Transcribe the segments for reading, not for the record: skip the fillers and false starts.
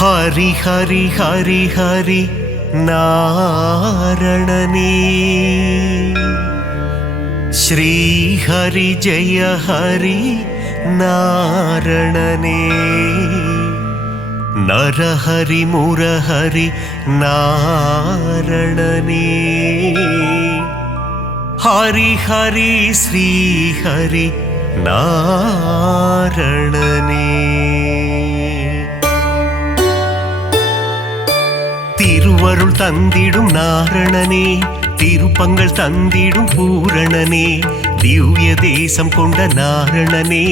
ஹரி ஹரி ஹரி ஹரி நாரணனே ஸ்ரீ ஹரி ஜெய ஹரி நாரணனே நரஹரி முரஹரி நாரணனே ஹரி ஹரி ஸ்ரீ ஹரி நாரணனே திருவருள் தந்திடும் நாரணனே திருப்பங்கள் தந்திடும் பூரணனே திவ்ய தேசம் கொண்ட நாரணனே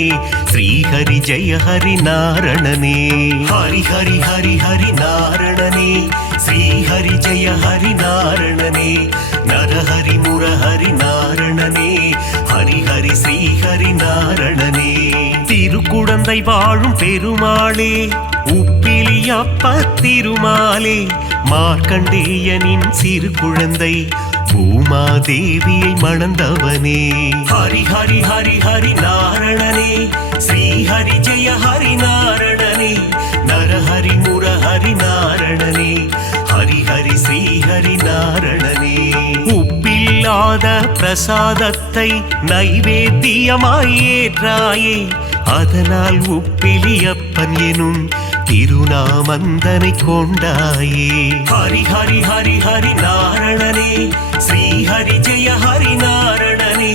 ஸ்ரீஹரி ஜெய ஹரி நாரணனே ஹரி ஹரி ஹரி ஹரி நாரணனே ஸ்ரீஹரி ஜெய ஹரி நாரணனே நரஹரி முரஹரி நாரணனே ஹரி ஹரி ஸ்ரீஹரி நாரணனே திருக்குடந்தை வாழும் பெருமாளே உப்பிலியப்ப திருமாலே மார்க்கண்டேயனின் சிறு குழந்தை பூமாதேவியை மணந்தவனே ஹரி ஹரி ஹரி ஹரி நாரணனே ஸ்ரீஹரி ஜெய ஹரி நாரணனே நரஹரி முரஹரி நாரணனே ஹரி ஹரி ஸ்ரீஹரி நாரணனே உப்பில்லாத பிரசாதத்தை நைவேத்தியமாய் ஏற்றாயே அதனால் உப்பிலியப்பன் எனும் திருநாமந்தனை கொண்டாயே ஹரி ஹரி ஹரி ஹரி நாரணனே ஸ்ரீஹரி ஜெய ஹரி நாரணனே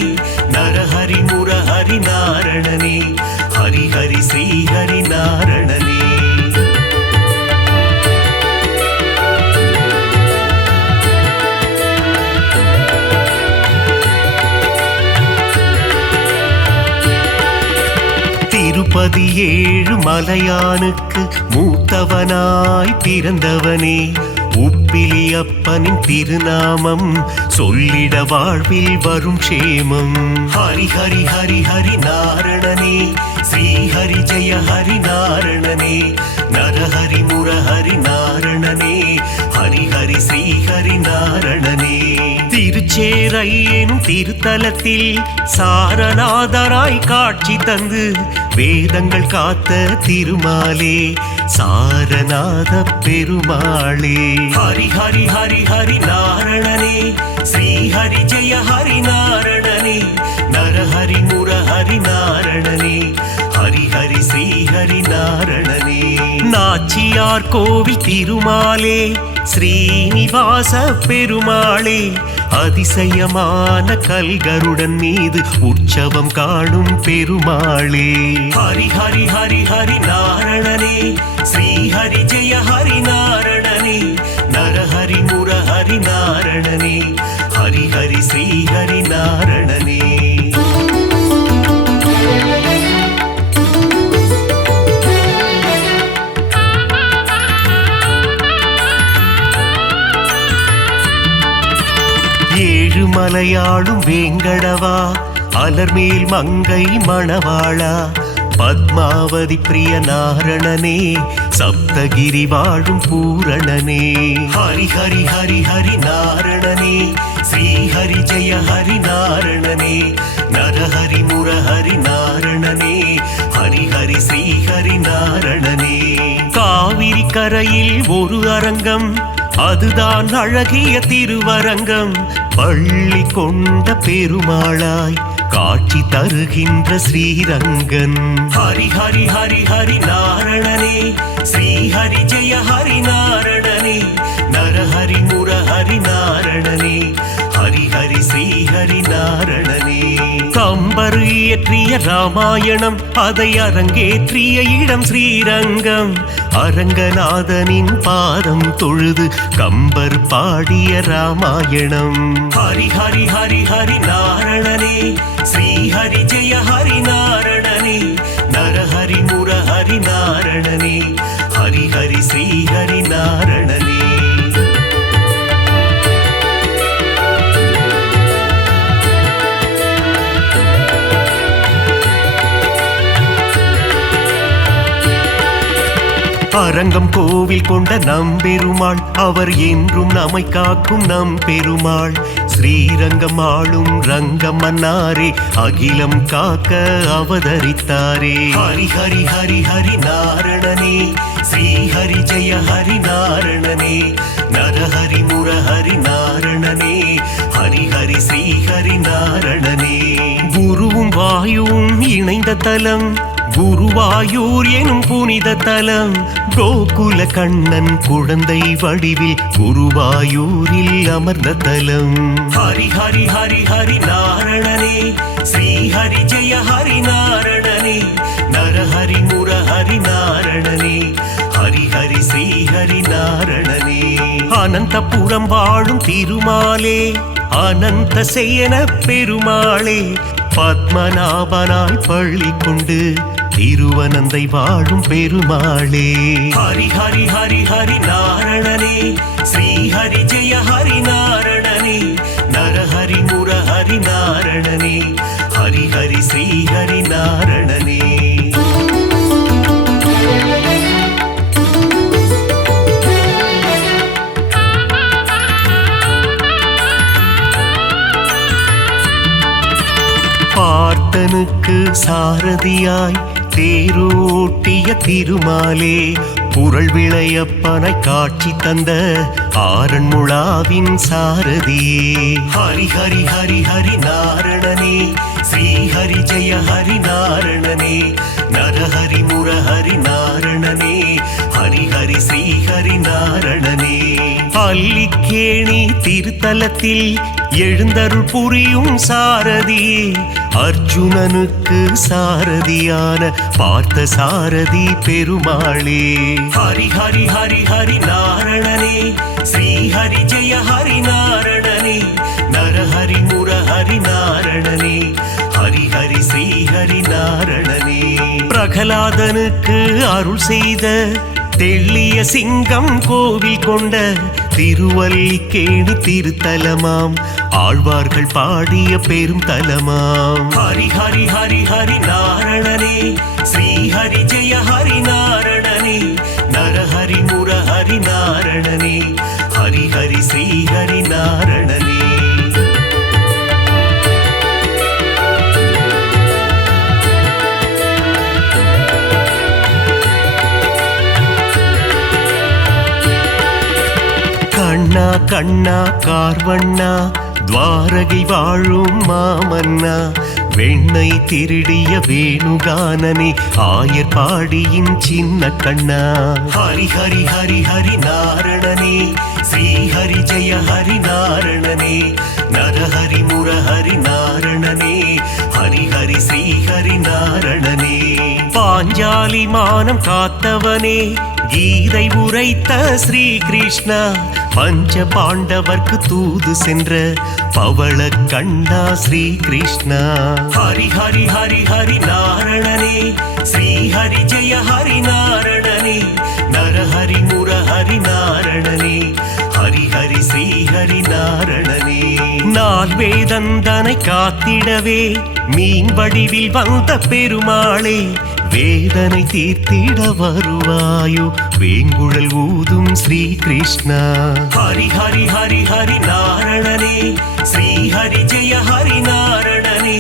நரஹரி முரஹரி நாரணனே ஹரி ஹரி ஸ்ரீஹரி நாரணனே திருப்பதி ஏழு மலையானுக்கு மூத்தவனாய் பிறந்தவனே உப்பிலியப்பனின் திருநாமம் சொல்லிட வாழ்வில் வரும் க்ஷேமம் ஹரி ஹரி ஹரி ஹரி நாரணனே ஸ்ரீஹரி ஜெய ஹரி நாரணனே நரஹரி முரஹரி நாரணனே ஹரி ஹரி ஸ்ரீஹரி நாரணனே திருச்சேரை எனும் திருத்தலத்தில் சாரநாதராய் காட்சி தந்து வேதங்கள் காத்த திருமாலே சாரநாத பெருமாளே ஹரி ஹரி ஹரி ஹரி நாரணனே ஸ்ரீஹரி ஜெய ஹரி நாரணனே நரஹரி முரஹரி நாரணனே ஹரி ஹரி ஸ்ரீஹரி நாரணனே நாச்சியார் கோவில் திருமாலே ஸ்ரீனிவாச பெருமாளே அதிசயமான கல்கருடன் மீது உற்சவம் காணும் பெருமாளே ஹரி ஹரி ஹரி ஹரி நாரணனே ஸ்ரீஹரி ஜெய ஹரி நாரணனே நரஹரி முரஹரி நாரணனே ஹரி ஹரி ஸ்ரீஹரி நாரணனே ஏழு மலையாளும் வேங்கடவா அலர்மேல் மங்கை மணவாளா பத்மாவதி பிரிய நாரணனே சப்தகிரி வாழும் பூரணனே ஹரி ஹரி ஹரி ஹரி நாரணனே ஸ்ரீஹரி ஜெய ஹரி நாரணனே நரஹரி முரஹரி நாரணனே ஹரி ஹரி ஸ்ரீஹரி நாரணனே காவிரி கரையில் ஒரு அரங்கம் அதுதான் அழகிய திருவரங்கம் பள்ளி கொண்ட பெருமாளாய் காட்சி தருகின்ற ஸ்ரீரங்கன் ஹரி ஹரி ஹரி ஹரி நாரணனே ஸ்ரீஹரி ஜெய ஹரி நாரணனே நரஹரி முரஹரி நாரணனே ஹரி ஹரி ஸ்ரீஹரி நாரணனே கம்பர் இயற்றிய ராமாயணம் அதை அரங்கேற்றிய இடம் ஸ்ரீரங்கம் அரங்கநாதனின் பாதம் தொழுது கம்பர் பாடிய ராமாயணம் ஹரி ஹரி ஹரி ஹரி நாரணனே ஸ்ரீஹரி ஜெய ஹரி நாரணனே நரஹரி முரஹரி நாரணனே ஹரி ஹரி ஸ்ரீஹரி நாரணனே அரங்கம் கோவில் கொண்ட நம்பெருமாள் அவர் என்றும் நம்மை காக்கும் நம்பெருமாள் ஸ்ரீரங்கம் ஆளும் ரங்கம் மன்னாரே அகிலம் காக்க அவதரித்தாரே ஹரி ஹரி ஹரி ஹரி நாரணனே ஸ்ரீஹரி ஜெய ஹரி நாரணனே நரஹரி முரஹரி நாரணனே ஹரி ஹரி ஸ்ரீஹரி நாரணனே குருவும் வாயுவும் இணைந்த தலம் குருவாயூர் எனும் புனித தலம் கோகுல கண்ணன் குழந்தை வடிவில் குருவாயூரில் அமர்ந்த தலம் ஹரி ஹரி ஹரி ஹரி நாரணனே ஸ்ரீஹரி ஜெய ஹரி நாரணனே நரஹரி முரஹரி நாரணனே ஹரி ஹரி ஸ்ரீஹரி நாரணனே அனந்தபுரம் வாழும் திருமாலே அனந்த சேன பெருமாளே பத்மநாபனாய் பள்ளி கொண்டு திருவனந்தை வாழும் பெருமாளே ஹரி ஹரி ஹரி ஹரி நாரணனே ஸ்ரீஹரி ஜெய ஹரி நாரணனே நரஹரி முரஹரி நாரணனே ஹரி ஹரி ஸ்ரீஹரி நாரணனே பார்த்தனுக்கு சாரதியாய் தேரோட்டிய திருமாலே புரள் விளையப்பனை காட்சி தந்த ஆரண்முழாவின் சாரதியே ஹரி ஹரி ஹரி ஹரி நாரணனே ஸ்ரீஹரி ஜெய ஹரி நாரணனே நரஹரி முரஹரி நாரணனே ஹரி ஹரி ஸ்ரீஹரி நாரணனே பள்ளிக்கேணி திருத்தலத்தில் எழுந்தருள் புரியும் சாரதியே அர்ஜுனனுக்கு சாரதியான பார்த்த சாரதி பெருமாளே ஹரி ஹரி ஹரி ஹரி நாரணனே ஸ்ரீஹரி ஜெய ஹரி நாரணனே நரஹரி முரஹரி நாரணனே ஹரி ஹரி ஸ்ரீஹரி நாரணனே பிரகலாதனுக்கு அருள் செய்த தெள்ளிய சிங்கம் கோவில் கொண்ட திருவல்லிக்கேணி திருத்தலமாம் ஆழ்வார்கள் பாடிய பெரும் தலமாம் ஹரி ஹரி ஹரி ஹரி நாரணனே ஸ்ரீஹரி ஜெய ஹரி நாரணனே நரஹரி முரஹரி நாரணனே ஹரி ஹரி ஸ்ரீஹரி நாரணனே கண்ணா கண்ணா கார்வண்ணா துவாரகை வாழும் மாமன்னா வெண்ணை திருடிய வேணுகானனே ஆயர் பாடியின் சின்ன கண்ணா ஹரி ஹரி ஹரி ஹரி நாரணனே ஸ்ரீஹரி ஜெய ஹரி நாரணனே நரஹரி முரஹரி நாரணனே ஹரி ஹரி ஸ்ரீஹரி நாரணனே பாஞ்சாலி மானம் காத்தவனே கீதை உரைத்த ஸ்ரீ கிருஷ்ணா பஞ்ச பாண்டவர்க்கு தூது சென்ற பவள கண்ணா ஸ்ரீ கிருஷ்ணா ஹரி ஹரி ஹரி ஹரி நாரணனே ஸ்ரீஹரி ஜெய ஹரி நாரணனே நரஹரி முரஹரி நாரணனே ஹரி ஹரி ஸ்ரீஹரி நாரணனே நால் வேதந்தனை காத்திடவே மீன் வடிவில் வந்த பெருமாளே வேதனை தீர்த்திட வருவாயோ வேங்குழல் ஊதும் ஸ்ரீ கிருஷ்ணா ஹரி ஹரி ஹரி ஹரி நாரணனே ஸ்ரீஹரி ஜெய ஹரி நாரணனே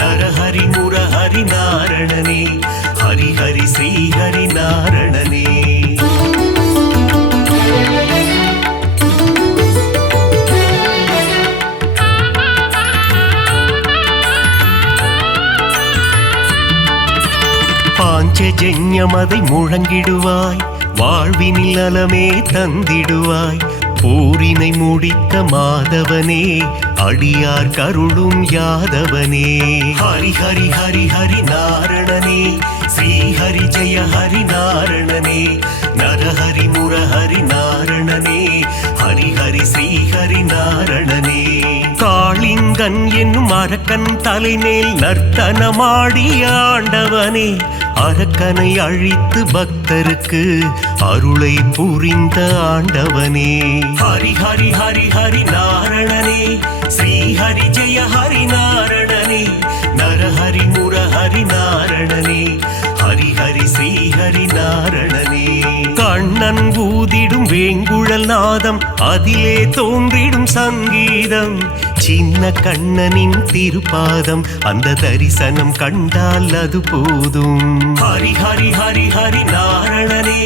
நரஹரி முரஹரி நாரணனே ஹரி ஹரி ஸ்ரீஹரி நாரணனே பாஞ்சஜன்யமதை முழங்கிடுவாய் வாழ்வினில் நலமே தந்திடுவாய் போரினை முடித்த மாதவனே அடியார் கருளும் யாதவனே ஹரி ஹரி ஹரி ஹரி நாரணனே ஸ்ரீஹரி ஜெய ஹரி நாரணனே நரஹரி முரஹரி நாரணனே ஹரி ஹரி ஸ்ரீஹரி நாரணனே காளிங்கன் என்னும் அரக்கன் தலைமேல் நர்த்தனமாடிய ஆண்டவனே அரக்கனை அழித்து பக்தருக்கு அருளை புரிந்த ஆண்டவனே ஹரி ஹரி ஹரி ஹரி நாரணனே ஸ்ரீஹரி ஜெய ஹரி நாரணனே நரஹரி முரஹரி நாரணனே ஹரி ஹரி ஸ்ரீஹரி நாரணனே கண்ணன் ஊதிடும் வேங்குழல் நாதம் அதிலே தோன்றிடும் சங்கீதம் சின்ன கண்ணனின் திருப்பாதம் அந்த தரிசனம் கண்டால் அது போதும் ஹரி ஹரி ஹரி ஹரி நாரணனே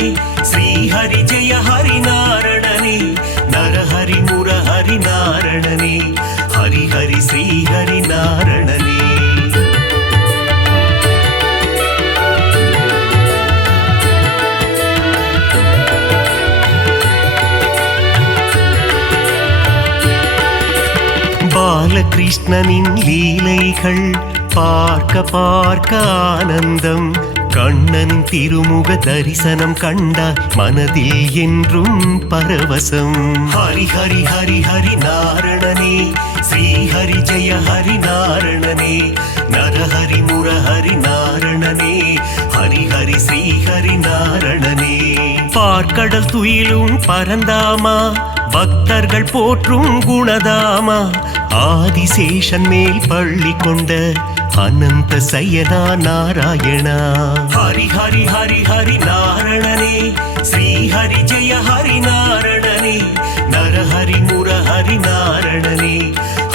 கிருஷ்ணனின் லீலைகள் பார்க்க பார்க்க ஆனந்தம். கண்ணனின் திருமுக தரிசனம் கண்டால் மனதில் என்றும் பரவசம். ஹரி ஹரி ஹரி ஹரி நாரணனே, ஸ்ரீ ஹரி ஜெய ஹரி நாரணனே, நரஹரி முரஹரி நாரணனே, ஹரி ஹரி ஸ்ரீ ஹரி நாரணனே. பார்க்கடல் துயிலும் பரந்தாமா, பக்தர்கள் போற்றும் குணதாமா, ஆதிசேஷன் மேல் பள்ளி கொண்ட அனந்த சயனா நாராயணா. ஹரி ஹரி ஹரி ஹரி நாரணனே, ஸ்ரீ ஹரி ஜெய ஹரி நாரணனே, நரஹரி முரஹரி நாரணனே,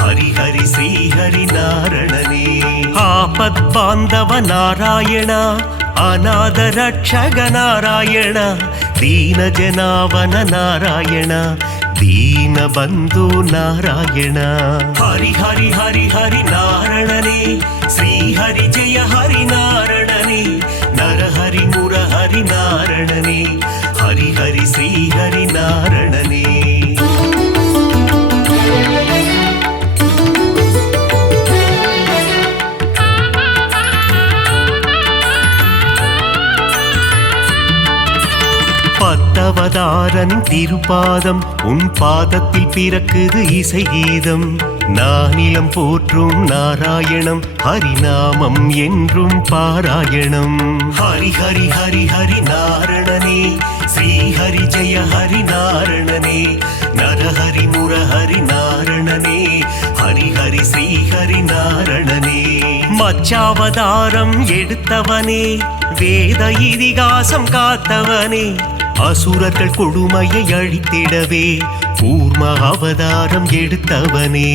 ஹரி ஹரி ஸ்ரீ ஹரி நாரணனே. ஆபத் பாந்தவ நாராயணா, அநாத ரட்சக நாராயணா, தீன ஜனாவன நாராயணா, தீன பந்து நாராயண. ஹரி ஹரி ஹரி ஹரி நாரணனே, ஸ்ரீ ஹரி ஜெய ஹரி நாரணனே, நரஹரி முரஹரி நாரணனே, ஹரி ஹரி ஸ்ரீ ஹரி நாரணனே. பத்தவதாரன் திருப்பாதம், உன் பாதத்தில் பிறக்குது இசை கீதம். நானிலம் போற்றும் நாராயணம், ஹரிநாமம் என்றும் பாராயணம். ஹரி ஹரி ஹரி ஹரி நாரணனே, ஸ்ரீ ஹரி ஜெய ஹரி நாரணனே, நரஹரி முரஹரி நாரணனே, ஹரி ஹரி ஸ்ரீ ஹரி நாரணனே. மச்சாவதாரம் எடுத்தவனே, வேத இதிகாசம் காத்தவனே, அசுரர்கள் கொடுமையை அழித்திடவே கூர்ம அவதாரம் எடுத்தவனே.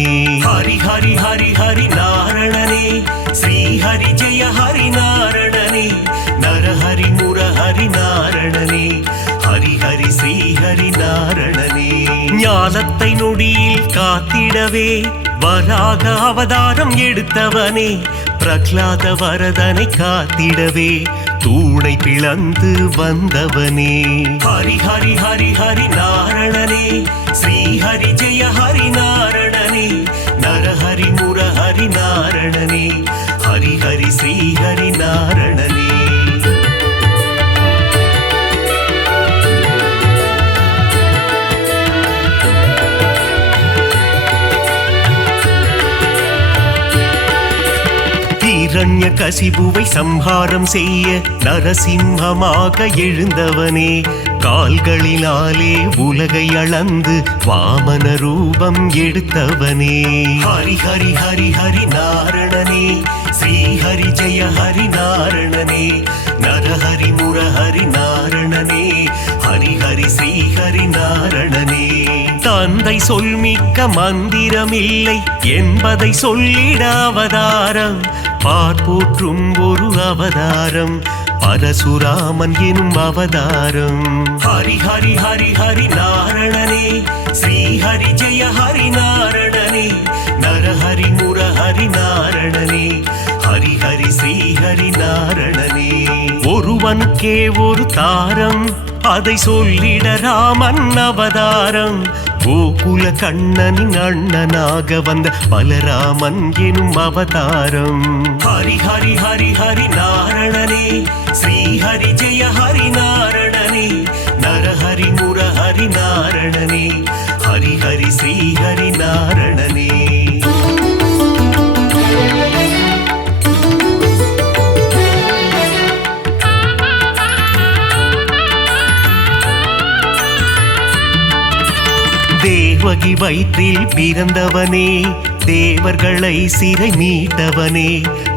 ஹரி ஹரி ஹரி ஹரி நாரணனே, ஸ்ரீ ஹரி ஜெய ஹரி நாரணனே, நரஹரி முரஹரி நாரணனே, ஹரி ஹரி ஸ்ரீ ஹரி நாரணனே. ஞானத்தை நொடியில் காத்திடவே வராக அவதாரம் எடுத்தவனே, பிரகலாத வரதனை காத்திடவே தூணை பிளந்து வந்தவனே. ஹரி ஹரி ஹரி ஹரி நாரணனே, ஸ்ரீ ஹரி ஜெய ஹரி நாரணனே, நரஹரி முரஹரி நாரணனே, ஹரி ஹரி ஸ்ரீ ஹரி நாரணனே. இரண்ய கசிபுவை சம்ஹாரம் செய்ய நரசிம்மமாக எழுந்தவனே, கால்களினாலே உலகை அளந்து வாமன ரூபம் எடுத்தவனே. ஹரி ஹரி ஹரி ஹரி நாரணனே, ஸ்ரீ ஹரி ஜெய ஹரி நாரணனே, நரஹரி முரஹரி நாரணனே, ஹரி ஹரி ஸ்ரீ ஹரி நாரணனே. தந்தை சொல்மிக்க மந்திரமில்லை என்பதை சொல்லிட அவதாரம், பார்ப்போற்றும் ஒரு அவதாரம், பரசுராமன் எனும் அவதாரம். ஹரி ஹரி ஹரி ஹரி நாரணனே, ஸ்ரீ ஹரி ஜெய ஹரி நாரணனே, நரஹரி முரஹரி நாரணனே, ஹரி ஹரி ஸ்ரீ ஹரி நாரணனே. ஒருவனுக்கே ஒரு தாரம், அதை சொல்லிட ராமன் அவதாரம், கோகுல கண்ணனின் அண்ணனாக வந்த பலராமன் எனும் அவதாரம். ஹரி ஹரி ஹரி ஹரி நாரணனே, ஸ்ரீ ஹரி ஜெய ஹரி நாரணனே, நரஹரி முரஹரி நாரணனே, ஹரி ஹரி ஸ்ரீ ஹரி நாரணனே. தேவகி வயிற்றில் பிறந்தவனே, தேவர்களை சிறை மீட்டவனே,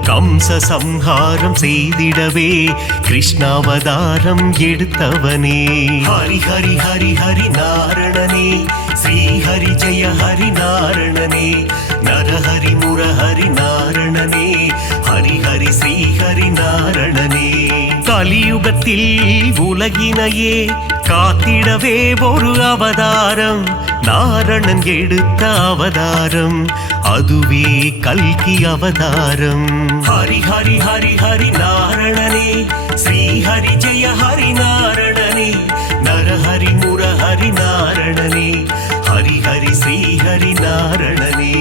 கம்ச சம்ஹாரம் செய்திடவே கிருஷ்ணாவதாரம் எடுத்தவனே. ஹரி ஹரி ஹரி ஹரி நாரணனே, ஸ்ரீ ஹரி ஜெய ஹரி நாரணனே, நரஹரி முரஹரி நாரணனே, ஹரி ஹரி ஸ்ரீ ஹரி நாரணனே. கலியுகத்தில் உலகினையே காத்திடவே ஒரு அவதாரம், நாரணன் எடுத்த அவதாரம், அதுவே கல்கி அவதாரம். ஹரி ஹரி ஹரி ஹரி நாரணனே, ஸ்ரீ ஹரி ஜெய ஹரி நாரணனே, நரஹரி முரஹரி நாரணனே, ஹரி ஹரி ஸ்ரீ ஹரி நாரணனே.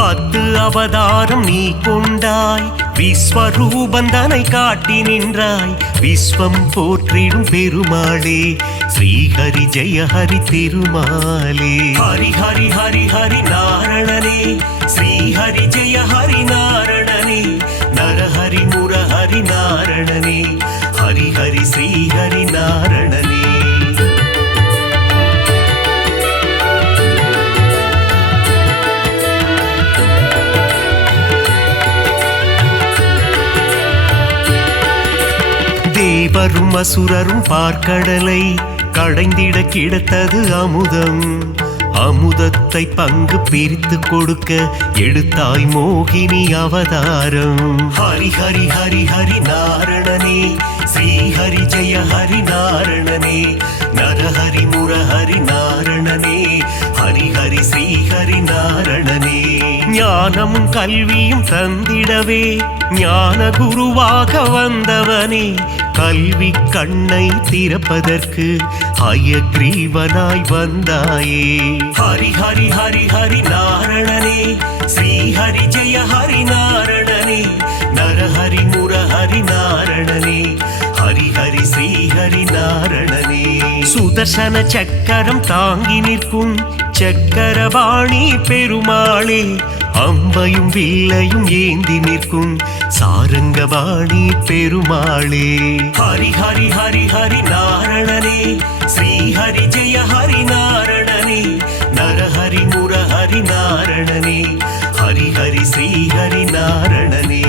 10 அவதாரம் நீ கொண்டாய், விஸ்வரூபந்தனை காட்டி நின்றாய். விஸ்வம் போற்றிடும் பெருமாளே, ஸ்ரீஹரி ஜெய ஹரி திருமாலே. ஹரி ஹரி ஹரி ஹரி நாரணனே, ஸ்ரீஹரி ஜெய ஹரி நாரணனே. நரஹரி முரஹரி நாரணனே, ஹரி ஹரி ஸ்ரீஹரி நாரணனே. தேவரும் அசுரரும் பார்க்கடலை கடைந்திட கிடைத்தது அமுதம். அமுதத்தை பங்கு பிரித்து கொடுக்க எடுத்தாய் மோகினி அவதாரம். ஹரி ஹரி ஹரி ஹரி நாரணனே, ஸ்ரீஹரி ஜெய ஹரி நாரணனே. நரஹரி முரஹரி நாரணனே, ஹரி ஹரி ஸ்ரீஹரி நாரணனே. ஞானமும் கல்வியும் தந்திடவே ஞான குருவாக வந்தவனே, கல்வி கண்ணை திறப்பதற்கு ஹயக்ரீவனாய் வந்தாயே. ஹரி ஹரி ஹரி ஹரி நாரணனே, ஸ்ரீஹரி ஜெய ஹரி நாரணனே. நரஹரி முரஹரி நாரணனே, ஹரி ஹரி ஸ்ரீஹரி நாரணனே. சுதர்சன சக்கரம் தாங்கி நிற்கும் சக்கரபாணி பெருமாளே, அம்பையும் வில்லையும் ஏந்தி நிற்கும் சாரங்கபாணி பெருமாளே. ஹரி ஹரி ஹரி ஹரி நாரணனே, ஸ்ரீஹரி ஜெய ஹரி நாரணனே. நரஹரி முரஹரி நாரணனே, ஹரி ஹரி ஸ்ரீஹரி நாரணனே.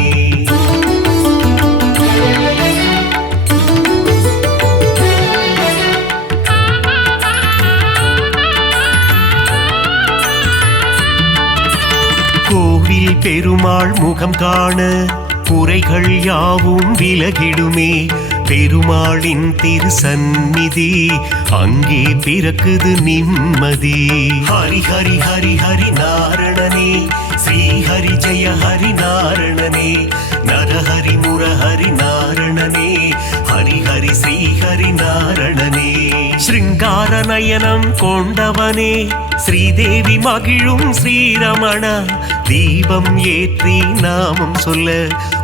கோவில் பெருமாள் முகம் காண குறைகள் யாவும் விலகிடுமே. பெருமாளின் திருசந்நிதி அங்கே பிறக்குது நிம்மதி. ஹரி ஹரி ஹரி ஹரி நாரணனே, ஸ்ரீஹரி ஜெய ஹரி நாரணனே. நரஹரி முரஹரி நாரணனே, ஹரி ஹரி ஸ்ரீஹரி நாரணனே. ஸ்ருங்கார நயனம் கொண்டவனே, ஸ்ரீதேவி மகிழும் ஸ்ரீரமண. தீபம் ஏற்றி நாமம் சொல்ல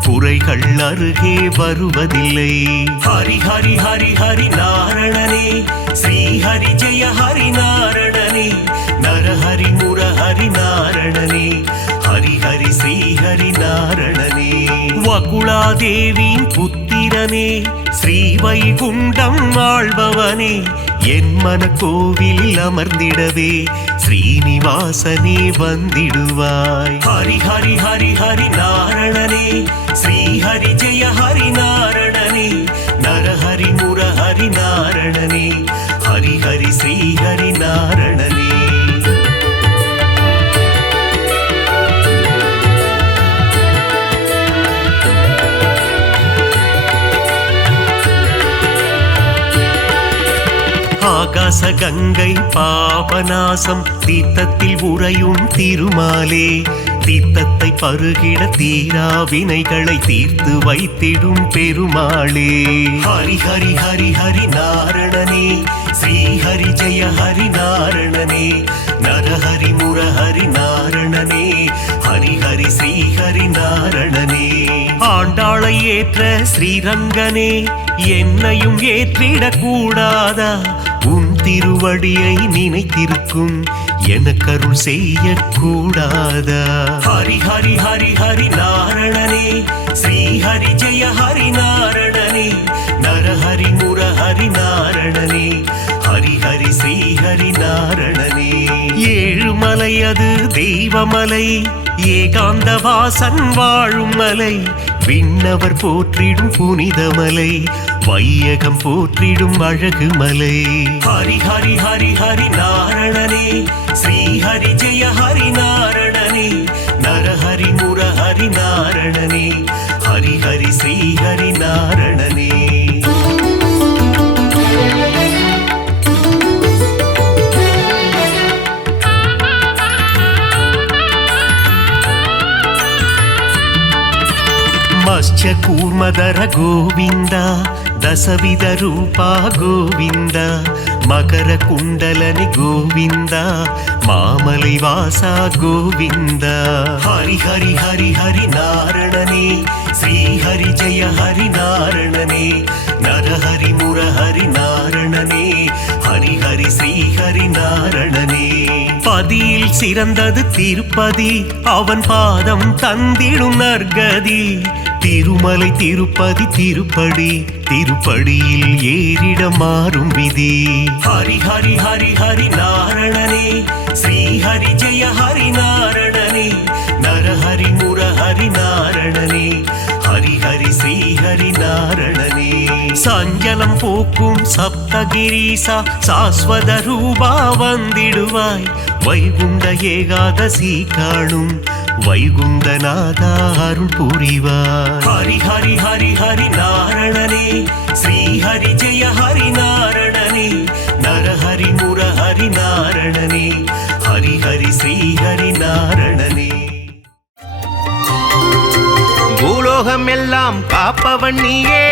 குறைகள் அருகே வருவதில்லை. ஹரி ஹரி ஹரி ஹரி நாரணனே, ஸ்ரீஹரி ஜெய ஹரி நாரணனே. நரஹரி முரஹரி நாரணனே, ஹரி ஹரி ஸ்ரீஹரி நாரணனே. வகுளாதேவியின் புத்திரனே, ஸ்ரீ வைகுண்டம் ஆள்பவனே. என் மன கோவிலில் அமர்ந்திடவே ஸ்ரீனிவாசனே வந்திடுவாய். ஹரி ஹரி ஹரி ஹரி நாரணனே, ஸ்ரீஹரி ஜெய ஹரி நாரணனே. நரஹரி முரஹரி நாரணனே, ஹரி ஹரி ஸ்ரீஹரி நாரணனே. ஆகாச கங்கை பாபநாசம் தீர்த்தத்தில் உறையும் திருமாலே. தீர்த்தத்தை பருகிட தீரா வினைகளை தீர்த்து வைத்திடும் பெருமாளே. ஹரி ஹரி ஹரி ஹரி நாரணனே, ஸ்ரீஹரி ஜெய ஹரி நாரணனே. நரஹரி முரஹரி நாரணனே, ஹரி ஹரி ஸ்ரீஹரி நாரணனே. ஆண்டாளை ஏற்ற ஸ்ரீரங்கனே, என்னையும் ஏற்றிடக் கூடாதா? உன் திருவடியை நினைத்திருக்கும் எனக்கருள் செய்யக்கூடாதா? ஹரி ஹரி ஹரி ஹரி நாரணனே, ஸ்ரீஹரி ஜெய ஹரி நாரணனே. நரஹரி முரஹரி நாரணனே, ஹரி ஹரி ஸ்ரீஹரி நாரணனே. ஏழுமலை அது தெய்வமலை, ஏகாந்த வாசன் வாழும் மலை. விண்ணவர் போற்றிடும் புனிதமலை, வையகம் போற்றிடும் அழகு மலை. ஹரி ஹரி ஹரி ஹரி நாரணனே, ஸ்ரீஹரி ஜெய ஹரி நாரணனே. நரஹரி முரஹரி நாரணனே, ஹரி ஹரி ஸ்ரீஹரி நாரணனே. ಪಂಚಕೂರ್ಮದರ ಗೋವಿಂದ ದಸವಿಧ ರೂಪ ಗೋವಿಂದ ಮಕರ ಕುಂಡಲನಿ ಗೋವಿಂದ ಮಾಮಲೈ ವಾಸ ಗೋವಿಂದ ಹರಿ ಹರಿ ಹರಿ ಹರಿ ನಾರಣನೇ ಶ್ರೀ ಹರಿ ಜಯ ಹರಿ ನಾರಣನೇ ನರಹರಿ ಮುರಹರಿ நாரணனே ஹரி ஹரி ஸ்ரீ ஹரி நாரணனே பதியில் சிறந்தது திருப்பதி அவன் பாதம் தந்திடும் நற்கதி திருமலை திருப்பதி திருப்படி திருப்படியில் ஏறிட மாறும் விதி ஹரி ஹரி ஹரி ஹரி நாரணனே ஸ்ரீ ஹரி ஜெய ஹரி நாரணனே நரஹரி முரஹரி நாரணனே ஹரி ஹரி ஸ்ரீ ஹரி நாரணனே சஞ்சலம் போக்கும் சப்தகிரீசா சாஸ்வத ரூபா வந்திடுவாய் வைகுண்ட ஏகாதசி காணும் வைகுண்டநாதா அருள் புரிவாய் ஹரி ஹரி ஹரி ஹரி நாரணனே ஸ்ரீ ஹரி ஜெய ஹரி நாரணனே நரஹரி முரஹரி நாரணனே ஹரி ஹரி ஸ்ரீ ஹரி நாரணனே பூலோகம் எல்லாம் காப்பவன் நீயே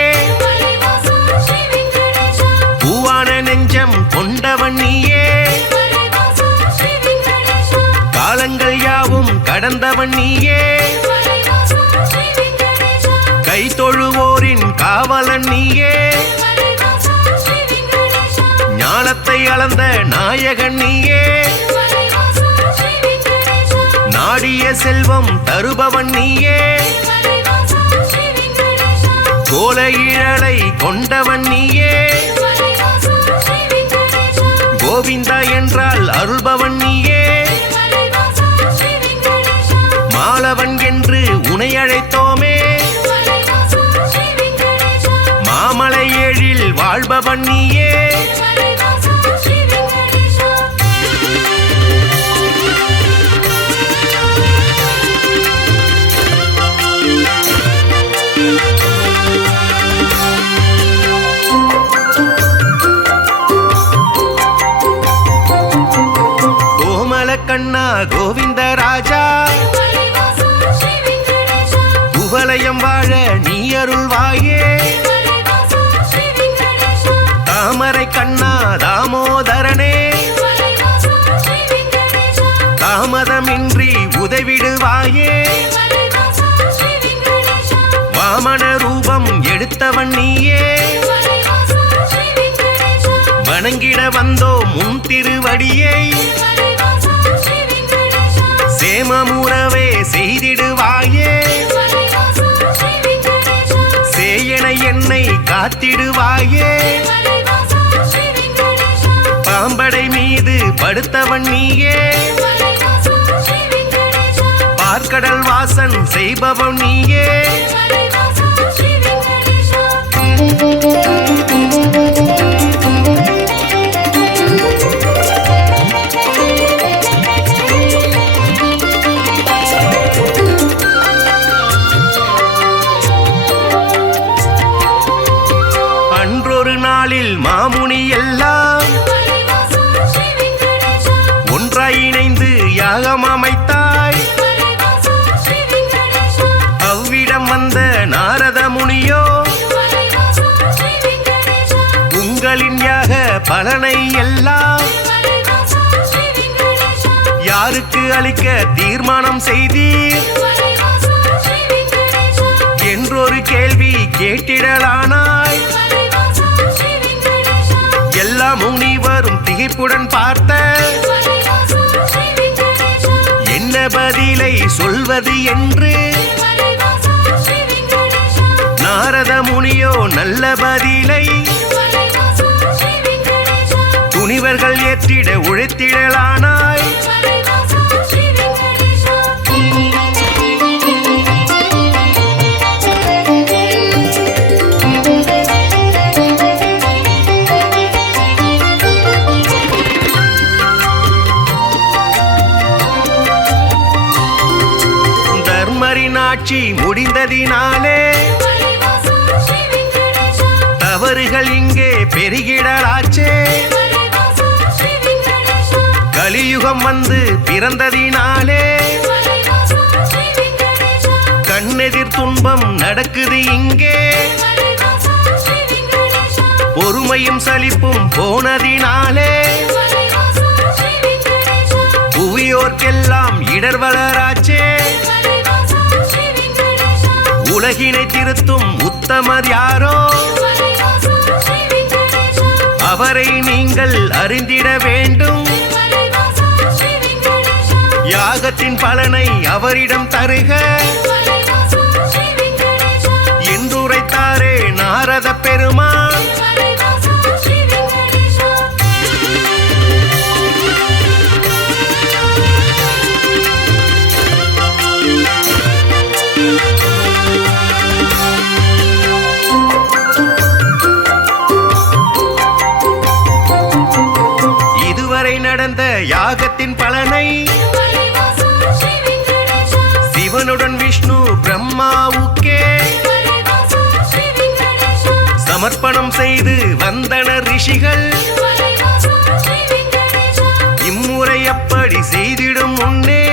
பூவான நெஞ்சம் கொண்டவன் நீயே காலங்கள் யாவும் கடந்தவன் நீயே கை தொழுவோரின் காவலன் நீயே ஞானத்தை அளந்த நாயகன் நீயே நாடிய செல்வம் தருபவன் நீயே கோல இழலை கொண்டவன் நீயே கோவிந்தா என்றால் அருள்பவன் நீயே மாலவன் என்று உனை அழைத்தோமே மாமலை ஏழில் வாழ்பவன் நீயே கண்ணா கோவிந்த ராஜா குவலயம் வாழ நீ அருள்வாயே தாமரை கண்ணா தாமோதரனே தாமதமின்றி உதவிடுவாயே வாமன ரூபம் எடுத்தவன் நீயே வணங்கிட வந்தோ முன் திருவடியை சேமமுறவே செய்திடுவாயே சேயன என்னை காத்திடுவாயே பாம்படை மீது படுத்தவன் நீயே பார்க்கடல் வாசன் செய்பவன் நீயே மாமுனி எல்லாம் ஒன்றாய் இணைந்து யாகம் அமைத்தாய் அவ்விடம் வந்த நாரத முனியோ உங்களின் யாக பலனை எல்லாம் யாருக்கு அளிக்க தீர்மானம் செய்தீர் என்றொரு கேள்வி கேட்டிடலானாய் எல்லா முனிவரும் திகைப்புடன் பார்த்த என்ன பதிலை சொல்வது என்று நாரத முனியோ நல்ல பதிலை துணிவர்கள் ஏற்றிட உழைத்திடலானாய் ஆட்சி முடிந்ததினாலே தவறுகள் இங்கே பெருகிடலாச்சே கலியுகம் வந்து பிறந்ததினாலே கண்ணெதிர் துன்பம் நடக்குது இங்கே பொறுமையும் சலிப்பும் போனதினாலே புவியோர்க்கெல்லாம் இடர் வளராச்சே உலகினை திருத்தும் உத்தமர் யாரோ அவரை நீங்கள் அறிந்திட வேண்டும் யாகத்தின் பலனை அவரிடம் தருக என்றுரைத்தாரே நாரத பெருமான். இதுவரை நடந்த யாகத்தின் பலனை சிவனுடன் விஷ்ணு பிரம்மாவுக்கே சமர்ப்பணம் செய்து வந்தனர் ரிஷிகள். இம்முறை அப்படி செய்திடும் முன்னே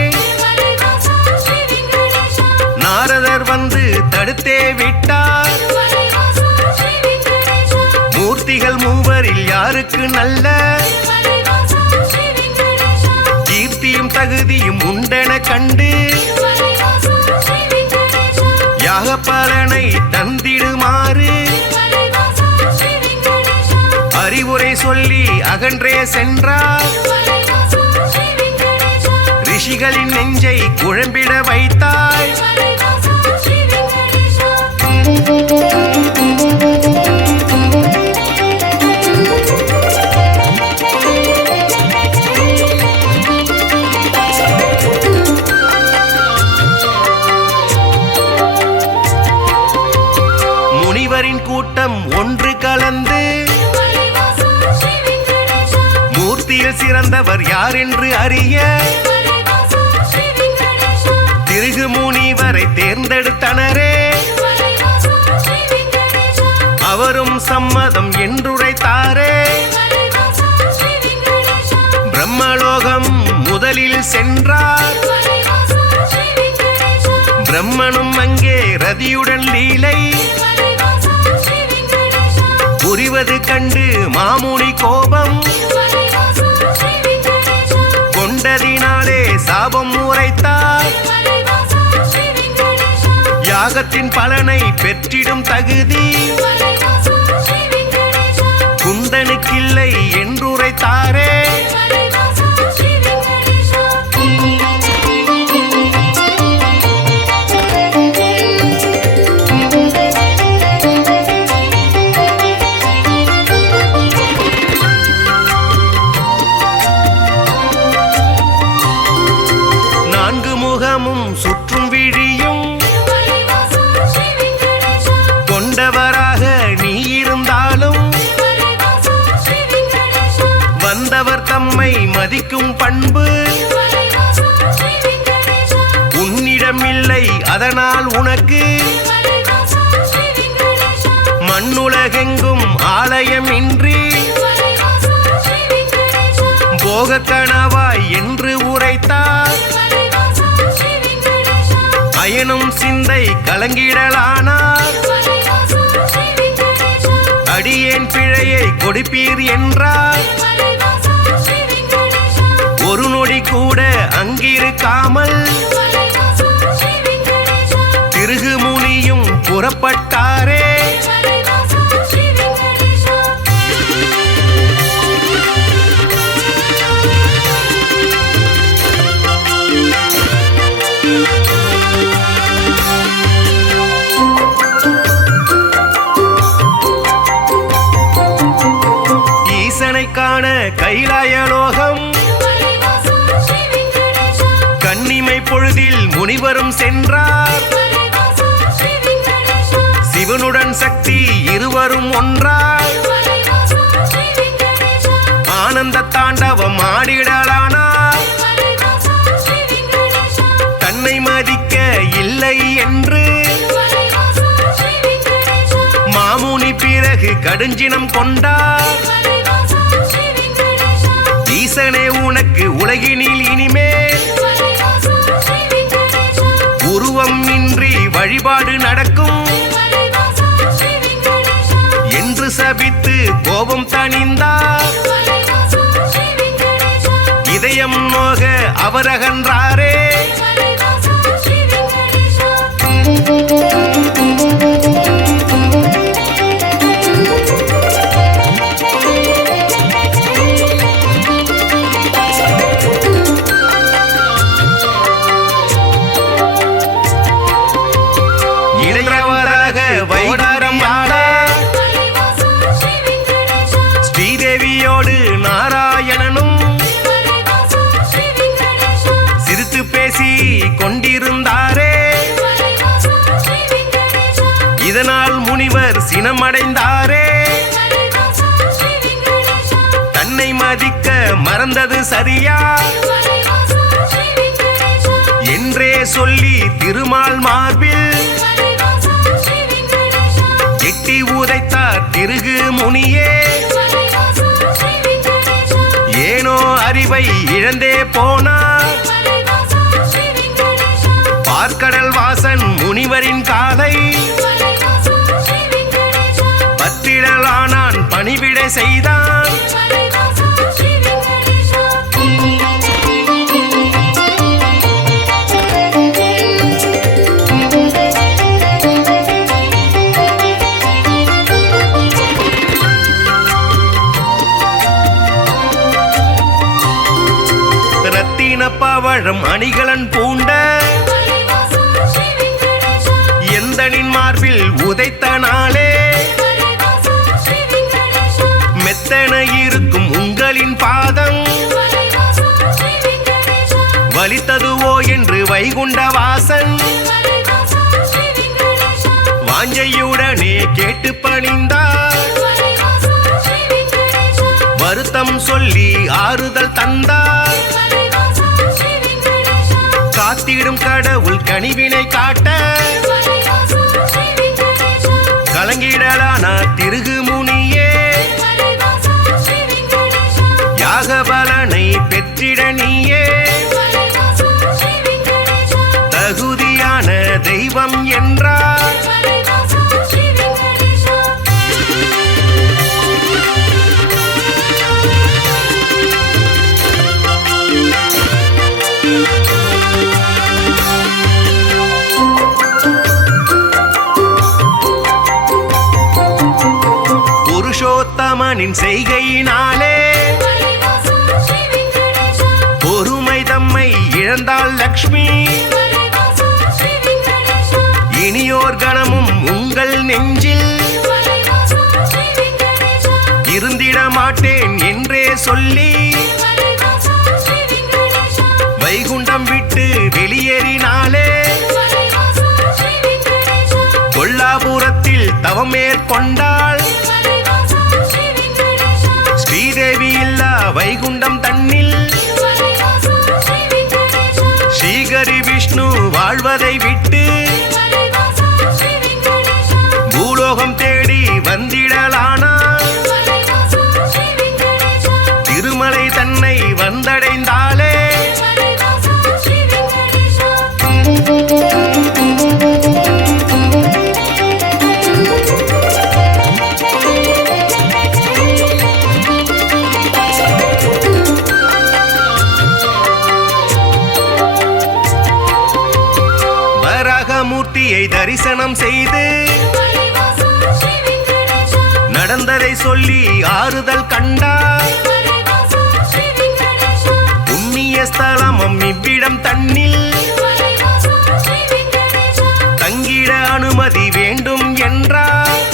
நாரதர் வந்து தடுத்தே விட்டார். மூர்த்திகள் மூவரில் யாருக்கு நல்ல கீர்த்தியும் தகுதியும் உண்டென கண்டு யாகப்பலனை தந்திடுமாறு அறிவுரை சொல்லி அகன்றே சென்றார். ரிஷிகளின் நெஞ்சை குழம்பிட வைத்தாய். முனிவரின் கூட்டம் ஒன்று கலந்து மூர்த்தியில் சிறந்தவர் யார் என்று அறிய திருகு முனிவரை தேர்ந்தெடுத்தனரே. அவரும் சம்மதம் என்றுரைத்தாரே. பிரம்மலோகம் முதலில் சென்றார். பிரம்மனும் அங்கே ரதியுடன் லீலை புரிவது கண்டு மாமுனி கோபம் கொண்டதினாலே சாபம் உரைத்தார். யாகத்தின் பலனை பெற்றிடும் தகுதி குந்தனுக்கில்லை என்றுரைத்தாரே. சுற்றும் விழியும் கொண்டவராக நீ இருந்தாலும் வந்தவர் தம்மை மதிக்கும் பண்பு உன்னிடம் இல்லை. அதனால் உனக்கு மண்ணுலகெங்கும் ஆலயம் இன்றி போக கணவாய் என்று உரைத்தார். அயனும் சிந்தை கலங்கிடலானார். அடியேன் பிழையை கொடுப்பீர் என்றார். ஒரு நொடி கூட அங்கிருக்காமல் திருகு முனியும் புறப்பட்டாரே. காண கைலாயலோகம் கன்னிமை பொழுதில் முனிவரும் சென்றார். சிவனுடன் சக்தி இருவரும் ஒன்றார். ஆனந்த தாண்டவம் ஆடிடலானார். தன்னை மதிக்க இல்லை என்று மாமுனி பிறகு கடுஞ்சினம் கொண்டார். ஈசனே உனக்கு உலகினில் இனிமேல் உருவம் இன்றி வழிபாடு நடக்கும் என்று சபித்து கோபம் தணிந்தார். இதயம் நோக அவரகன்றாரே. இளையவராக வைடாரம் ஸ்ரீதேவியோடு நாராயணனும் சிரித்து பேசி கொண்டிருந்தாரே. இதனால் முனிவர் சினமடைந்தாரே. தன்னை மதிக்க மறந்தது சரியா என்றே சொல்லி திருமால் மார்பில் எட்டி உதைத்தார் திருகு முனியே. ஏனோ அறிவை இழந்தே போனார். பார்க்கடல் வாசன் முனிவரின் காலை பத்திடலானான், பணிவிடை செய்தான். பவழம் அணிகலன் பூண்ட எந்தனின் மார்பில் உதைத்த நாளே மெத்தன இருக்கும் உங்களின் பாதம் வலித்ததுவோ என்று வைகுண்ட வாசன் வாஞ்சையுடனே கேட்டு பணிந்தார். வருத்தம் சொல்லி ஆறுதல் தந்தார். காத்திடும் கடவுள் கனிவினை காட்ட கலங்கிடலான திருகு முனியே. யாக பலனை பெற்றிட நீயே தகுதியான தெய்வம் என்றார். புருஷோத்தமனின் செய்கையினாலே பொறுமை தம்மை இழந்தாள் லக்ஷ்மி. இனியோர் கணமும் உங்கள் நெஞ்சில் இருந்திட மாட்டேன் என்றே சொல்லி வைகுண்டம் விட்டு வெளியேறினாலே. கொல்லாபுரத்தில் தவம் மேற்கொண்டாள். ஸ்ரீதேவி இல்லா வைகுண்டம் தன்னில் ஸ்ரீகரி விஷ்ணு வாழ்வதை விட்டு பூலோகம் தேடி வந்திடலானார். திருமலை தன்னை வந்தடைந்தாலே. மூர்த்தியை தரிசனம் செய்து நடந்ததை சொல்லி ஆறுதல் கண்டார். புண்ணிய ஸ்தலமும் இவ்விடம் தன்னில் தங்கிட அனுமதி வேண்டும் என்றார்.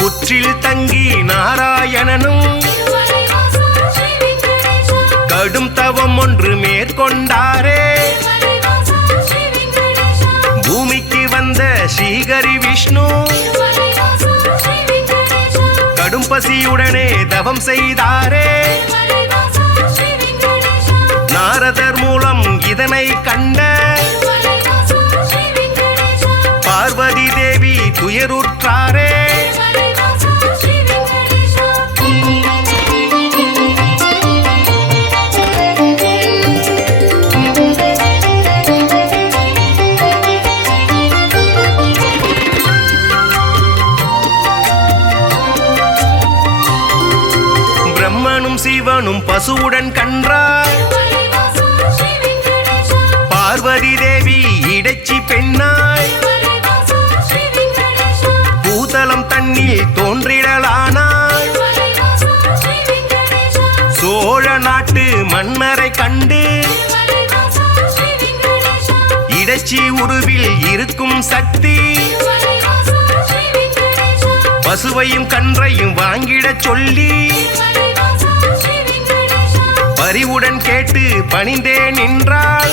புற்றில் தங்கி நாராயணனும் கடும் தவம் ஒன்று மேற்கொண்டாரே. பூமிக்கு வந்த ஸ்ரீகரி விஷ்ணு கடும் பசியுடனே தவம் செய்தாரே. நாரதர் மூலம் இதனை கண்ட பார்வதி தேவி துயருற்றாரே. சிவனும் பசுவுடன் கன்றாய் பார்வதி தேவி இடைச்சி பெண்ணாய் பூதலம் தண்ணில் தோன்றிடலானாய் சோழ நாட்டு மன்னரை கண்டு இடைச்சி உருவில் இருக்கும் சக்தி பசுவையும் கன்றையும் வாங்கிடச் சொல்லி பரிவுடன் கேட்டு பணிந்தே நின்றாள்.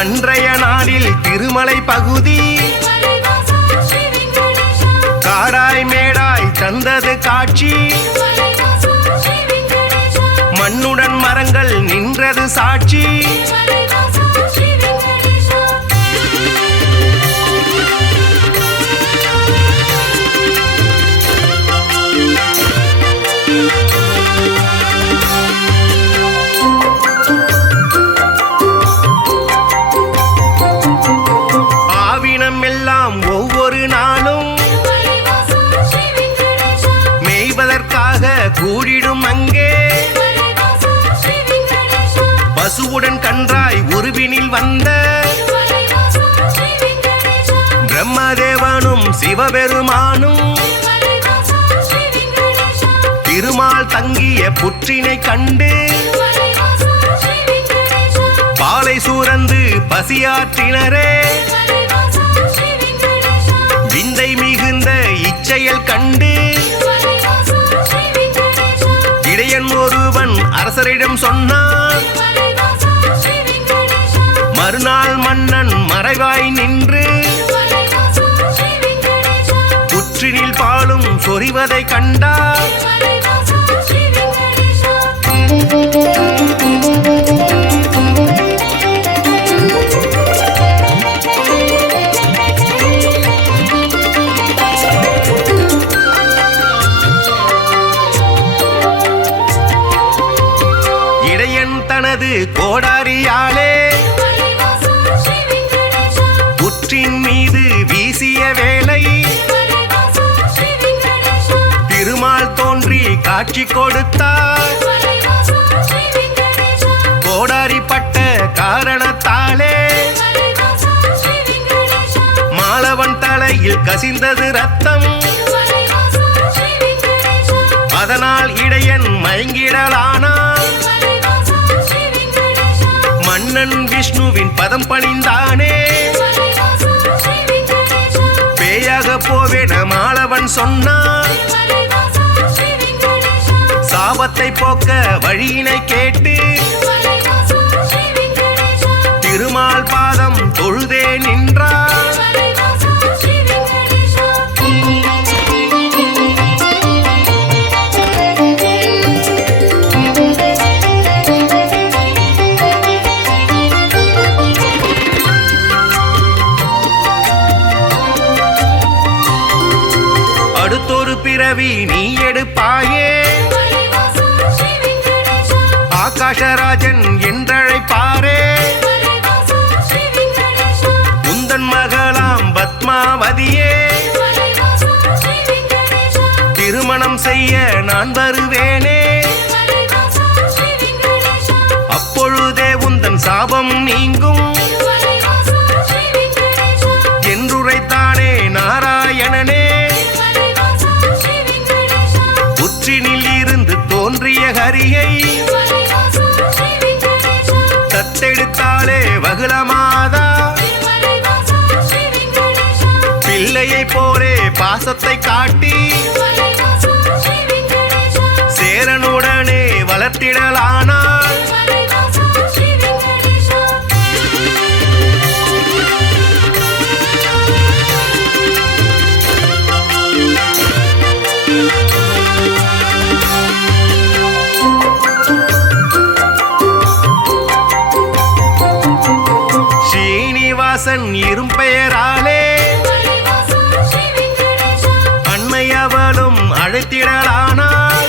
அன்றைய நாளில் திருமலை பகுதி காடாய் மேடாய் தந்தது காட்சி மண்ணுடன் மரங்கள் நின்றது சாட்சி. ஆவினம் எல்லாம் ஒவ்வொரு நாளும் மேய்வதற்காக கூடிடும் அங்கே பசுவுடன் கன்றாய் உருவினில் வந்த பிரம்மதேவனும் சிவபெருமானும் திருமால் தங்கிய புற்றினை கண்டு பாலை சூரந்து பசியாற்றினரே விந்தை மிகுந்த இச்செயல் கண்டு இடையன் ஒருவன் அரசரிடம் சொன்னான். மறுநாள் மன்னன் மறைவாய் நின்று புற்றினில் பாலும் சொரிவதை கண்டார். இடையன் தனது கோடாரியாலே புற்றின் மீது வீசிய வேளை திருமால் தோன்றி காட்சி கொடுத்தார். கோடாரி பட்ட காரணத்தாலே மாலவன் தலையில் கசிந்தது ரத்தம். அதனால் இடையன் மயங்கிடலானான். மன்னன் விஷ்ணுவின் பதம் பணிந்தானே பேயாக போவேன மாலவன் சொன்னான். சாபத்தை போக்க வழியினை கேட்டு திருமால் பாதம் தொழுதே நின்றார். அடுத்தொரு பிறவி நீ எடுப்பாயே ஆகாஷராஜன் என்றழைப்பாரே உந்தன் மகளாம் பத்மாவதியே திருமணம் செய்ய நான் வருவேனே அப்பொழுதே உந்தன் சாபம் நீங்கும் என்றுரைத்தானே நாராயணனே. புற்றினில் இருந்து தோன்றிய ஹரியை தத்தெடுத்தாலே வகுளமாதா பிள்ளையை போலே பாசத்தை காட்டி சேரனுடனே வளர்த்திடலானாள். ஸ்ரீனிவாசன் இரும்பெயராலே அண்மையவளும் அழைத்திடலானாள்.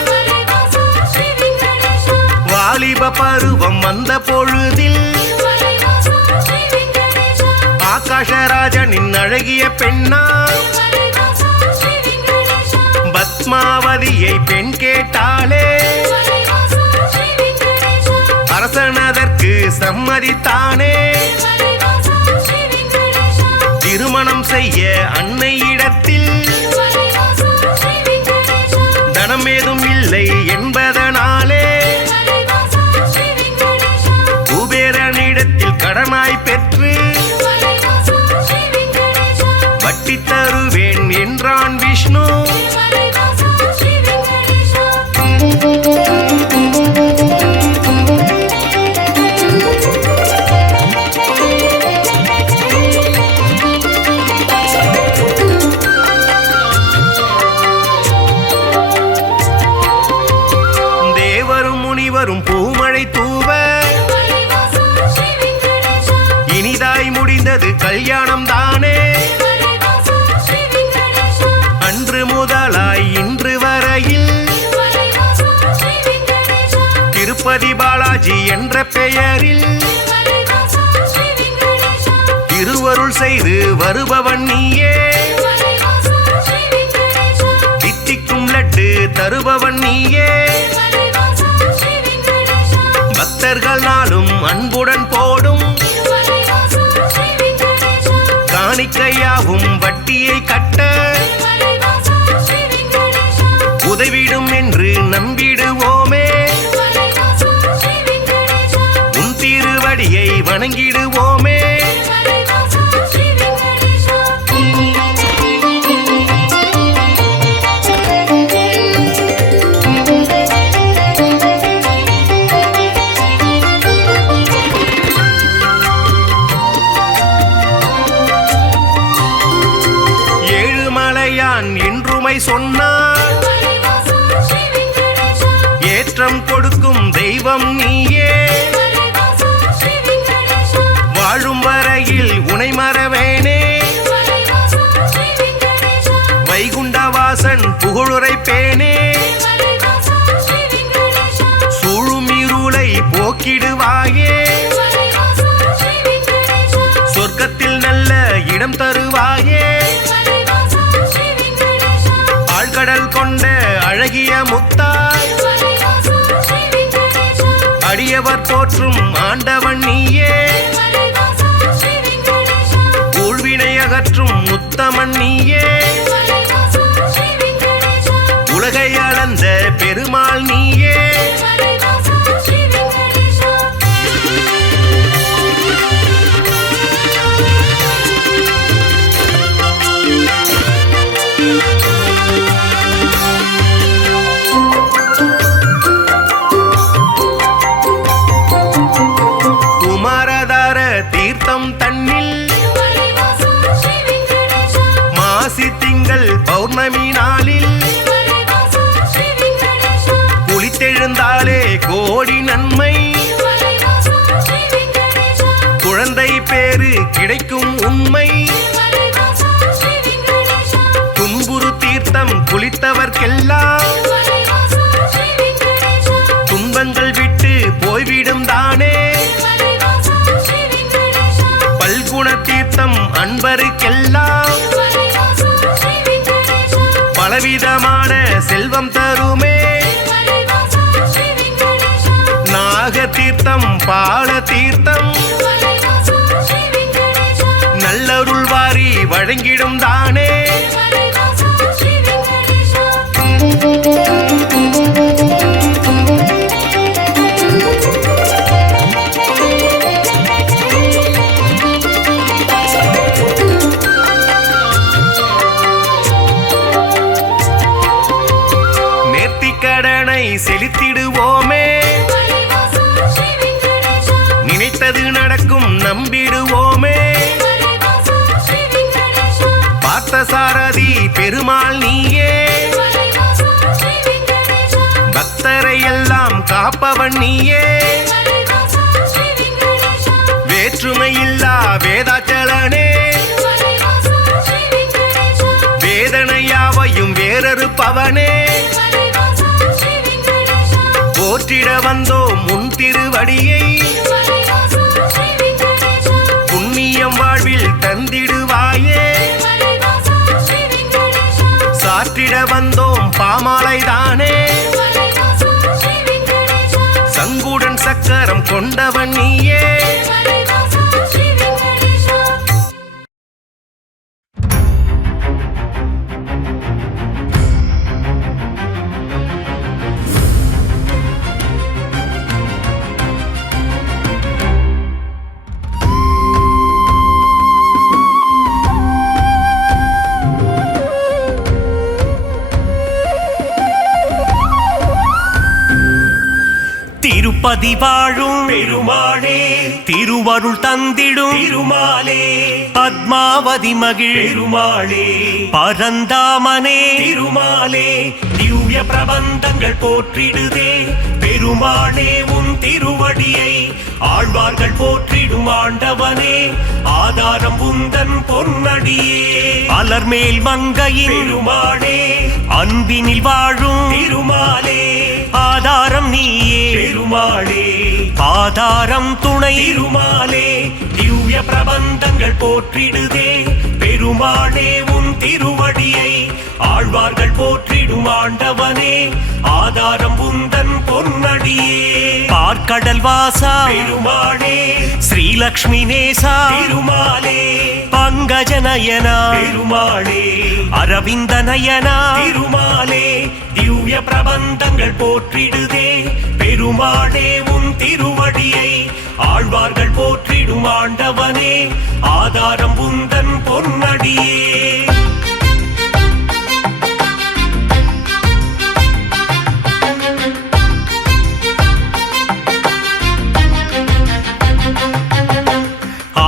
வாலிப பருவம் வந்த பொழுதில் ஆகாஷராஜனின் அழகிய பெண்ணா பத்மாவதியை பெண் கேட்டாளே அரசன் அதற்கு சம்மதித்தானே திருமணம் செய்ய அன்னையிடத்தில் தனம் ஏதும் இல்லை என்பதனாலே குபேரனிடத்தில் கடனாய் பெற்று வட்டி தருவேன் என்றான் விஷ்ணு. தேவரும் முனிவரும் பூமழை தூவ இனிதாய் முடிந்தது கல்யாணம் தானே. அன்று முதலாய் இன்று வரையில் திருப்பதி பாலாஜி என்ற பெயரில் திருவருள் செய்து வருபவன் நீயே. தித்திக்கும் லட்டு தருபவன் நீயே. பக்தர்கள் நாளும் அன்புடன் போடும் காணிக்கையாவும் வட்டியை கட்ட உதவிடும் என்று நம்பிடுவோமே. உன் திருவடியை வணங்கிடுவோமே. ஏழுமலையான் என்றுமை சொன்னார் ஏற்றம் கொடுக்கும் தெய்வம் நீயே. வாழும் வரையில் உனை மறவேனே. வைகுண்டவாசன் புகழுரைப்பேனே. சூழும் இருளை போக்கிடுவாயே. சொர்க்கத்தில் நல்ல இடம் தருவாயே. ஆழ்கடல் கொண்ட அழகிய முத்தாய் அடியவர் போற்றும் ஆண்டவன் நீயே. ஊழ்வினை அகற்றும் உத்தமன் நீயே. உலகை அளந்த பெருமாள் நீயே. குமாரதார தீர்த்தம் தன்னில் மாசி திங்கள் பௌர்ணமி நாளில் குளித்தெழுந்தாலே கோடி நன்மை. குழந்தை பேரு கிடைக்கும் உண்மை. துன்புறு தீர்த்தம் குளித்தவர்க்கெல்லாம் துன்பங்கள் விட்டு போய்விடும் தானே. பல்குண தீர்த்தம் அன்பருக்கெல்லாம் பலவிதமான செல்வம் தருமே. நாக தீர்த்தம் பால தீர்த்தம் நல்லருள் வாரி வழங்கிடும் தானே. நேர்த்திக்கடனை செலுத்திடுவோமே. நினைத்தது நடக்கும் நம்பிடுவோமே. பார்த்தசாரதி பெருமாள் நீயே. பக்தரை எல்லாம் காப்பவன் நீயே. வேற்றுமையில்லா வேதாச்சலனே. வேதனையாவையும் வேறறுப்பவனே. போற்றிட வந்தோம் முன் திருவடியை. புண்ணியம் வாழ்வில் தந்திடுவாயே. சாற்றி பாடிட வந்தோம் பாமாலைதானே. சங்குடன் சக்கரம் கொண்டவன் நீயே. திருப்பதி வாழும் பெருமாளே, திருவருள் தந்திடும் திருமாலே, பத்மாவதி மகிழ் பெருமாளே, பரந்தாமனே திருமாலே, திவ்ய பிரபந்தங்கள் போற்றிடுதே பெருமாளே. உன் திருவடியை ஆழ்வார்கள் போற்றிடும் ஆண்டவனே, ஆதாரம் உந்தன் பொன்னடியே. அலர்மேல் மங்கையின் பெருமாளே, அன்பினில் வாழும் திருமாலே, ஆதாரம் நீயே பெருமாளே, ஆதாரம் துணை திருமாலே. திவ்ய பிரபந்தங்கள் போற்றிடுதே பெருமாளே. உன் திருவடியை ஆழ்வார்கள் போற்றிடும் ஆண்டவனே, ஆதாரம் உந்தன் பொன்னடியே. பார்க்கடல் வாசா பெருமாளே, ஸ்ரீலக்ஷ்மி நேசா திருமாலே, பங்கஜநயனா பெருமாளே, அரவிந்த நயனா திருமாலே. திவ்ய பிரபந்தங்கள் போற்றிடுதே பெருமாளே. உன் திருவடியை ஆழ்வார்கள் போற்றிடும் ஆண்டவனே, ஆதாரம் உந்தன் பொன்னடியே.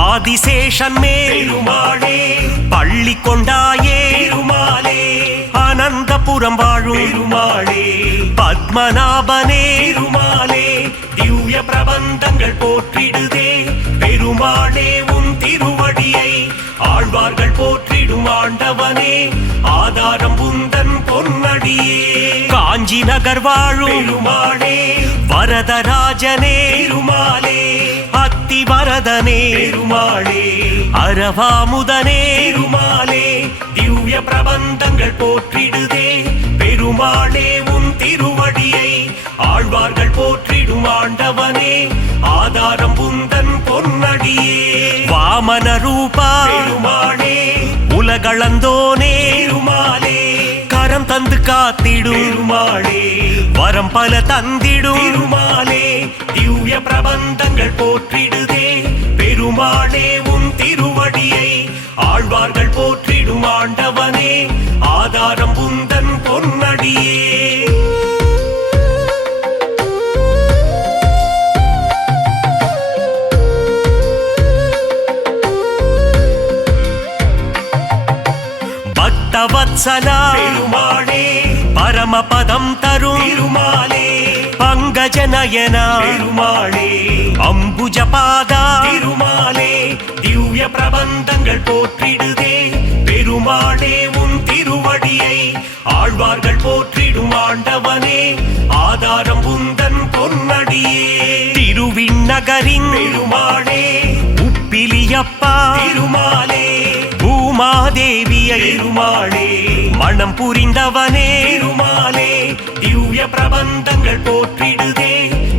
ஆதிசேஷன் மேல் பெருமாளே, பள்ளி கொண்டாயே பெருமாளே, அனந்தபுரம் வாழும் பெருமாளே, பத்மநாபனே பெருமாளே. திவ்ய பிரபந்தங்கள் போற்றிடுதே பெருமாளே. உன் திருவடியை ஆழ்வார்கள் போற்றிடும் ஆண்டவனே, ஆதாரம் உந்தன் பொன்னடியே. காஞ்சி நகர் வாழும் பெருமாளே, வரதராஜனே பெருமாளே, அத்தி வரதனே பெருமாளே, அரவாமுதனே பெருமாளே. திவ்ய பிரபந்தங்கள் போற்றிடுதே பெருமாளே. உன் திருவடியை ஆழ்வார்கள் போற்றிடும் ஆண்டவனே, ஆதாரம் உந்தன் பொன்னடியே. வாமன ரூபா பெருமாளே, உலகளந்தோனே பெருமாளே, கரம் தந்து காத்திடும் பெருமாளே, வரம் பல தந்திடும் பெருமாளே. திவ்ய பிரபந்தங்கள் போற்றிடுதே பெருமாளே. உன் திருவடியை ஆழ்வார்கள் போற்றிடும் ஆண்டவனே, ஆதாரம் உந்தன் பொன்னடியே. பக்தவத்சலா பெருமாளே, பரமபதம் தரும் திருமாலே, பங்கஜநயனா பெருமாளே, அம்புஜபாதா திருமாலே. திவ்ய பிரபந்தங்கள் போற்றிடுதே பெருமாளே. உன் திருவடியை ஆழ்வார்கள் போற்றிடும் ஆண்டவனே, ஆதாரம் உந்தன் பொன்னடியே. திருவிண்ணகரின் பெருமாளே, உப்பிலியப்பா திருமாலே, பூமாதேவியை பெருமாளே, மனம் புரிந்தவனே பெருமாளே. திவ்ய பிரபந்தங்கள் போற்றிடுதே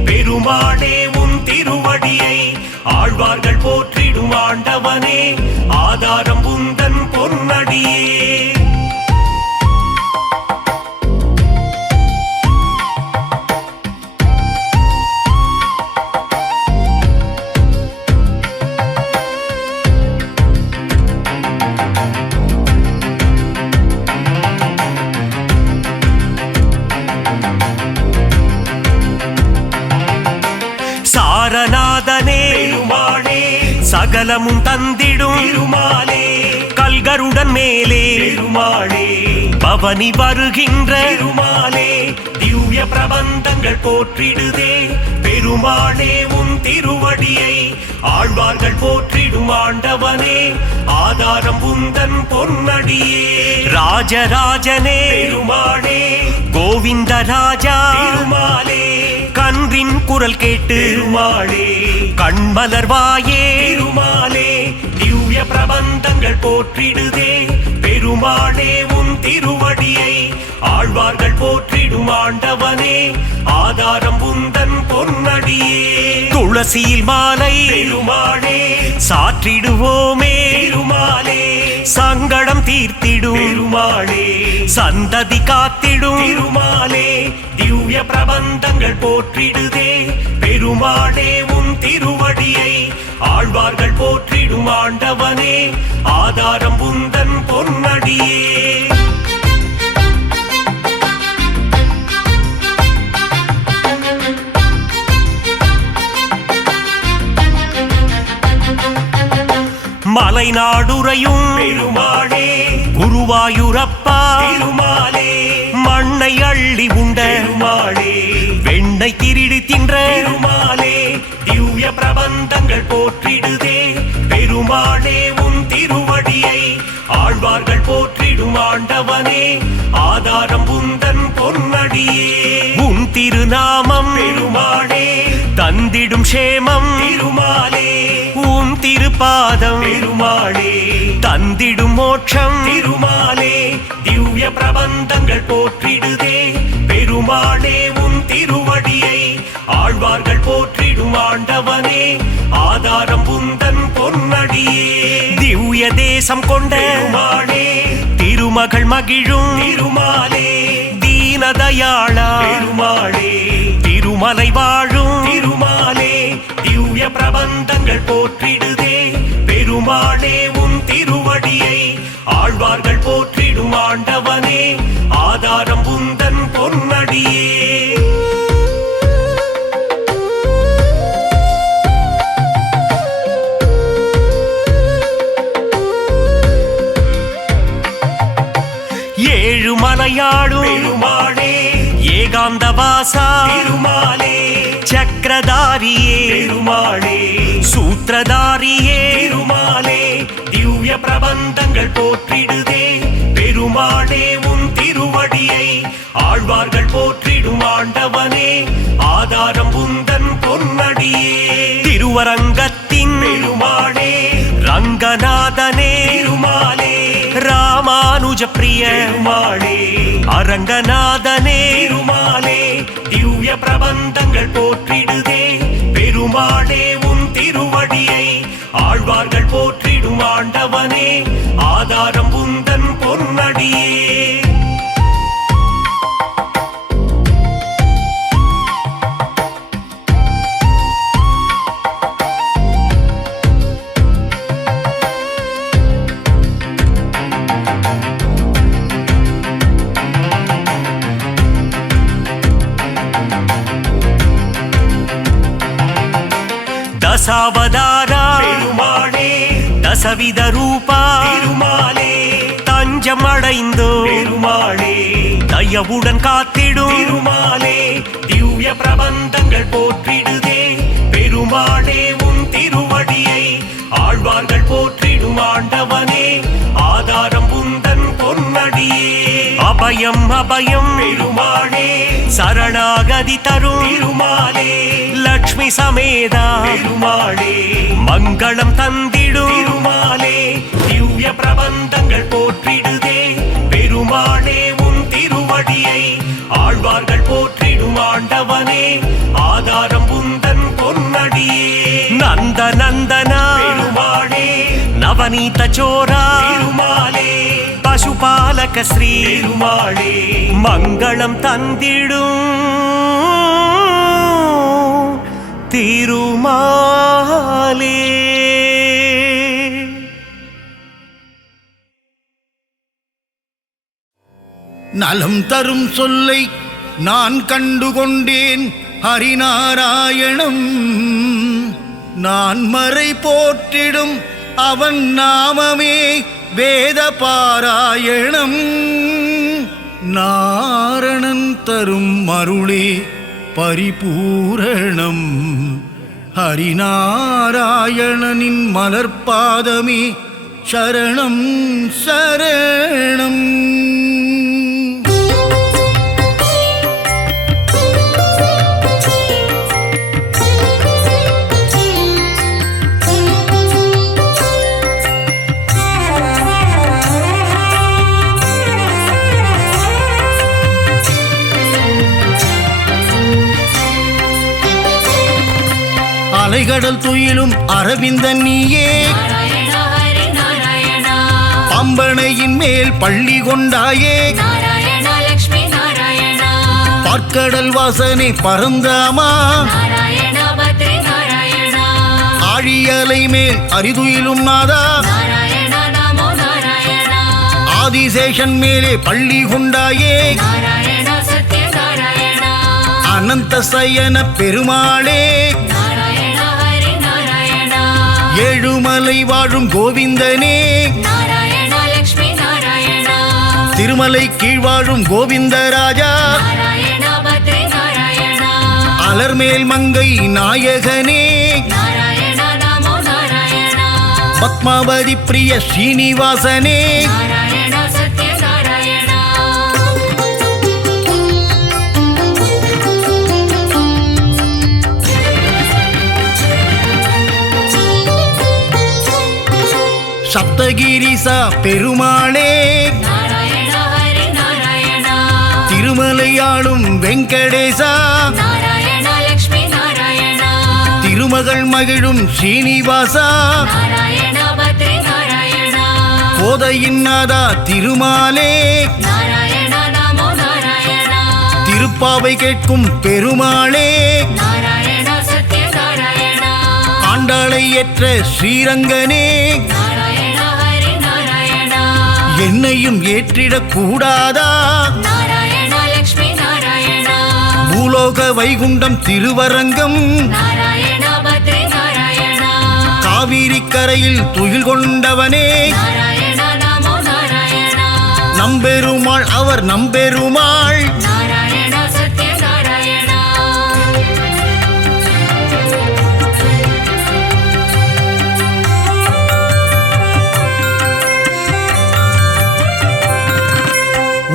பெருமாளே. உன் திருவடியை ஆழ்வார்கள் போற்றிடும் ஆண்டவனே, ஆதாரம் உந்தன் பொன்னடியே. சாரநாதனே பெருமாளே, சகலமும் தந்திடும் திருமாலே, கல்கருடன் மேலே பெருமாளே, பவனி வருகின்ற பெருமாலே. திவ்ய பிரபந்தங்கள் போற்றிடுதே பெருமாளே. உன் திருவடியை ஆழ்வார்கள் போற்றிடும் ஆண்டவனே, ஆதாரம் உந்தன் பொன்னடியே. ராஜராஜனே பெருமாளே, கோவிந்த ராஜா பெருமாளே, கன்றின் குரல் கேட்டு பெருமாளே, கண்மலர்வாயே பெருமாளே. திவ்ய பிரபந்தங்கள் போற்றிடுதே பெருமாளே. உன் திருவடியை ஆழ்வார்கள் போற்றிடும் ஆண்டவனே ஆதாரம் உந்தன் பொன்னடியே துளசியில் மாலை பெருமாளே சாற்றிடுவோமே பெருமாளே சங்கடம் தீர்த்திடும் பெருமாளே சந்ததி காத்திடும் பெருமாளே திவ்ய பிரபந்தங்கள் போற்றிடுதே பெருமாளே உன் திருவடியை ஆழ்வார்கள் போற்றிடும் ஆண்டவனே ஆதாரம் உந்தன் பொன்னடியே மலைநாடுரையும் பெருமாளே குருவாயூரப்பா பெருமாளே மண்ணை அள்ளி உண்ட பெருமாளே வெண்ணை திருடி தின்ற பெருமாளே திவ்ய பிரபந்தங்கள் போற்றிடுதே பெருமாளே உன் திருவடியை ஆழ்வார்கள் போற்றிடும் ஆண்டவனே ஆதாரம் உந்தன் பொன்னடியே உன் திருநாமம் பெருமாளே தந்திடும் சேமம் திருமாலே உன் திருப்பாதம் பெருமாளே தந்திடும் மோட்சம் திருமாலே திவ்ய பிரபந்தங்கள் போற்றிடுதே பெருமாளே உன் திருவடியை ஆழ்வார்கள் போற்றிடும் ஆண்டவனே ஆதாரம் உந்தன் பொன்னடியே திவ்ய தேசம் கொண்ட பெருமாளே திருமகள் மகிழும் திருமாலே தீனதயாளா பெருமாளே திருமலை வாழும் திருமாலே திவ்ய பிரபந்தங்கள் போற்றிடுதே பெருமாளே உன் திருவடியை ஆழ்வார்கள் போற்றிடும் ஆண்டவனே ஆதாரம் உந்தன் பொன்னடியே ஏழுமலையாடும் பெருமாளே ஏகாந்தவாசா திருமாலே சக்கரதாரியே பெருமாளே சூத்திரதாரியே திருமாலே திவ்ய பிரபந்தங்கள் போற்றிடுதே பெருமாளே உன் திருவடியை ஆழ்வார்கள் போற்றிடும் ஆண்டவனே ஆதாரம் உந்தன் பொன்னடியே திருவரங்கத்தின் பெருமாளே ரங்கநாதனே திருமாலே ராமானுஜ பிரிய பெருமாளே அரங்கநாதனே திருமாலே திவ்ய பிரபந்தங்கள் போற்றிடுதே பெருமாளே உன் திருவடியை ஆழ்வார்கள் போற்றிடும் ஆண்டவனே ஆதாரம் உந்தன் பொன்னடியே தசாவதாரா பெருமாளே தசவித ரூபா திருமாலே தஞ்சம் அடைந்தோ பெருமாளே தயவுடன் காத்திடும் திருமாலே திவ்ய பிரபந்தங்கள் போற்றிடுதே பெருமாளே உன் திருவடியை ஆழ்வார்கள் போற்றிடும் ஆண்டவனே ஆதாரம் உந்தன் பொன்னடியே அபயம் அபயம் பெருமாளே சரணாகதி தரும் திருமாலே லக்ஷ்மி சமேதா பெருமாளே மங்களம் தந்திடும் திருமாலே திவ்ய பிரபந்தங்கள் போற்றிடுதே பெருமாளே உன் திருவடியை ஆழ்வார்கள் போற்றிடும் ஆண்டவனே ஆதாரம் உந்தன் பொன்னடியே நந்த நந்தனா பெருமாளே நவநீத சோரா திருமாலே பசுபாலக ஸ்ரீ பெருமாளே மங்களம் தந்திடும் திருமாலே நலம் தரும் சொல்லை நான் கண்டுகொண்டேன் ஹரிநாராயணம் நான் மறை போற்றிடும் அவன் நாமமே வேத பாராயணம் நாரணன் தரும் அருளே பரிபூரணம் ஹரிநாராயணனின் மலர்பாதமே சரணம் சரணம் அலைகடல் துயிலும் அரவிந்தன் நீயே நாராயணா ஹரி நாராயணா பாம்பனையின் மேல் பள்ளி கொண்டாயே நாராயணா லக்ஷ்மி நாராயணா பார்க்கடல் வாசனை பரந்தாமா நாராயணா பத்ரி நாராயணா ஆழியலை மேல் அரிதுயிலும் நாதா நாராயணா நமோ நாராயணா ஆதிசேஷன் மேலே பள்ளி கொண்டாயே நாராயணா சத்ய நாராயணா அனந்த சயன பெருமாளே நாராயணா ஹரி நாராயணா ஏழுமலை வாழும் கோவிந்தனே நாராயணா லக்ஷ்மி நாராயணா திருமலை கீழ் வாழும் கோவிந்தராஜா நாராயணா பத்ரி நாராயணா அலர்மேல் மங்கை நாயகனே நாராயணா நமோ நாராயணா பத்மாவதி பிரிய ஸ்ரீனிவாசனே நாராயணா சத்ய நாராயணா சப்தகிரிசா பெருமாளே நாராயணா ஹரி நாராயணா திருமலையாளும் வெங்கடேசா நாராயணா லக்ஷ்மி நாராயணா திருமகள் மகிழும் ஸ்ரீனிவாசா நாராயணா பத்ரி நாராயணா கோதையின் நாதா திருமாலே நாராயணா நமோ நாராயணா திருப்பாவை கேட்கும் பெருமாளே நாராயணா சத்ய நாராயணா ஆண்டாளை ஏற்ற ஸ்ரீரங்கனே நாராயணா ஹரி நாராயணா என்னையும் ஏற்றிடக் கூடாதா நாராயணா லக்ஷ்மி நாராயணா பூலோக வைகுண்டம் திருவரங்கம் நாராயணா பத்ரி நாராயணா காவிரி கரையில் துயில் கொண்டவனே நாராயணா நமோ நாராயணா நம்பெருமாள் அவர் நம்பெருமாள் நாராயணா சத்ய நாராயணா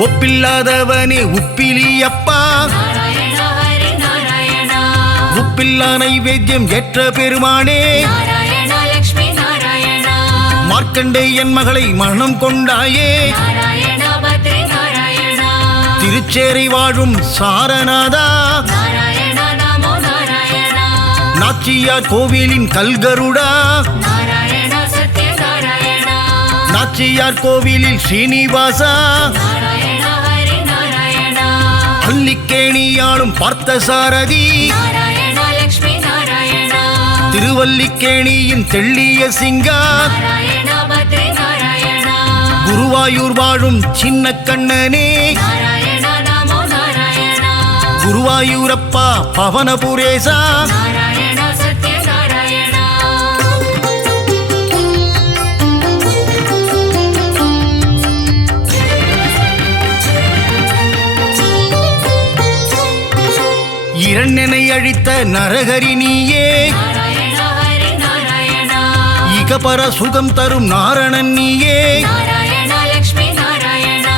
ஒப்பில்லாதவனே உப்பிலியப்பா நாராயணா ஹரி நாராயணா உப்பில்லா நைவேத்தியம் ஏற்ற பெருமானே நாராயணா லக்ஷ்மி நாராயணா மார்க்கண்டேயன் மகளை மனம் கொண்டாயே நாராயணா பத்ரி நாராயணா திருச்சேரை வாழும் சாரநாதா நாராயணா நமோ நாராயணா நாச்சியார் கோவிலின் கல்கருடா நாராயணா சத்ய நாராயணா நாச்சியார் கோவிலில் ஸ்ரீனிவாசா நாராயணா ஹரி நாராயணா அல்லிக்கேணியாளும் பார்த்தசாரதி நாராயணா லக்ஷ்மி நாராயணா திருவல்லிக்கேணியின் தெள்ளிய சிங்கா நாராயணா பத்ரி நாராயணா குருவாயூர் வாழும் சின்ன கண்ணனே நாராயணா நமோ நாராயணா குருவாயூரப்பா பவனபுரேசா நாராயணா சத்ய நாராயணா இரண்டனை அழித்த நரகரி நீயே நாராயணா ஹரி நாராயணா இகபர சுகம் தரும் நாரணன் நீயே நாராயணா லக்ஷ்மி நாராயணா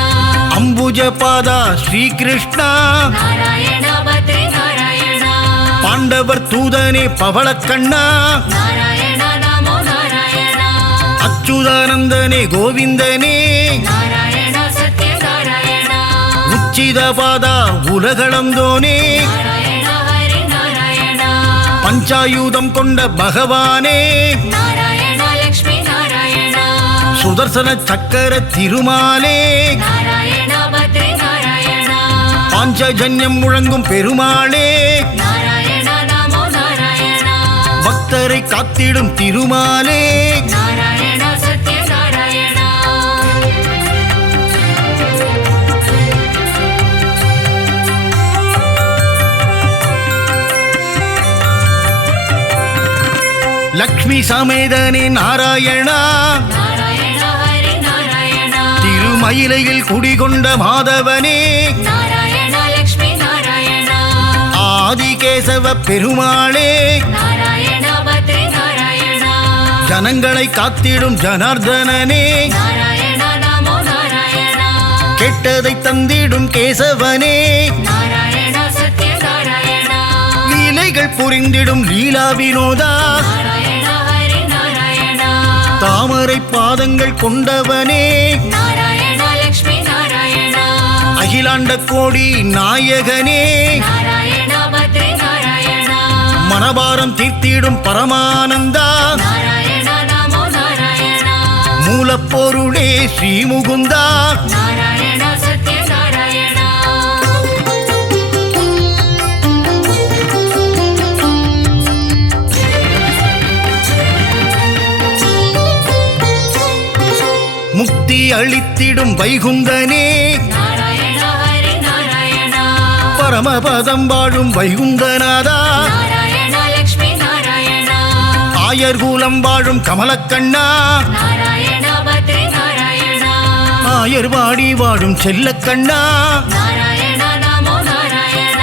அம்புஜ பாதா ஸ்ரீகிருஷ்ணா நாராயணா பத்ரி நாராயணா பாண்டவர் தூதனே பவளக்கண்ணா நாராயணா நமோ நாராயணா அச்சுதானந்தனே கோவிந்தனே நாராயணா சத்ய நாராயணா உச்சித பாதா உலகளந்தோனே நாராயணா ஹரி நாராயணா பஞ்சாயுதம் கொண்ட பகவானே நாராயணா லக்ஷ்மி நாராயணா சுதர்சன சக்கர திருமாலே நாராயணா பத்ரி நாராயணா பாஞ்சஜன்யம் முழங்கும் பெருமாளே நாராயணா நமோ நாராயணா பக்தரை காத்திடும் திருமாலே நாராயணா சத்ய நாராயணா லக்ஷ்மி சமேதனே நாராயணா நாராயணா ஹரி நாராயணா திருமயிலையில் குடிகொண்ட மாதவனே நாராயணா லக்ஷ்மி நாராயணா ஆதிகேசவ பெருமாளே நாராயணா பத்ரி நாராயணா ஜனங்களை காத்திடும் ஜனார்தனனே நாராயணா நமோ நாராயணா கெட்டதை தந்திடும் கேசவனே நாராயணா சத்ய நாராயணா லீலைகள் புரிந்திடும் லீலா வினோதா நாராயணா ஹரி நாராயணா தாமரை பாதங்கள் கொண்டவனே நாராயணா லக்ஷ்மி நாராயணா அகிலாண்ட கோடி நாயகனே நாராயணா பத்ரி நாராயணா மனபாரம் தீர்த்திடும் பரமானந்தா நாராயண நமோ நாராயண மூலப்பொருளே ஸ்ரீமுகுந்தா நாராயண சத்ய நாராயண முக்தி அளித்திடும் வைகுந்தனே நாராயண ஹரி நாராயண பரமபதம் வாழும் வைகுந்தநாதா நாராயண லக்ஷ்மி நாராயண ஆயர்கூலம் வாழும் கமலக்கண்ணா நாராயண பத்ரி நாராயண ஆயர்வாடி வாழும் செல்லக்கண்ணா நாராயண நமோ நாராயண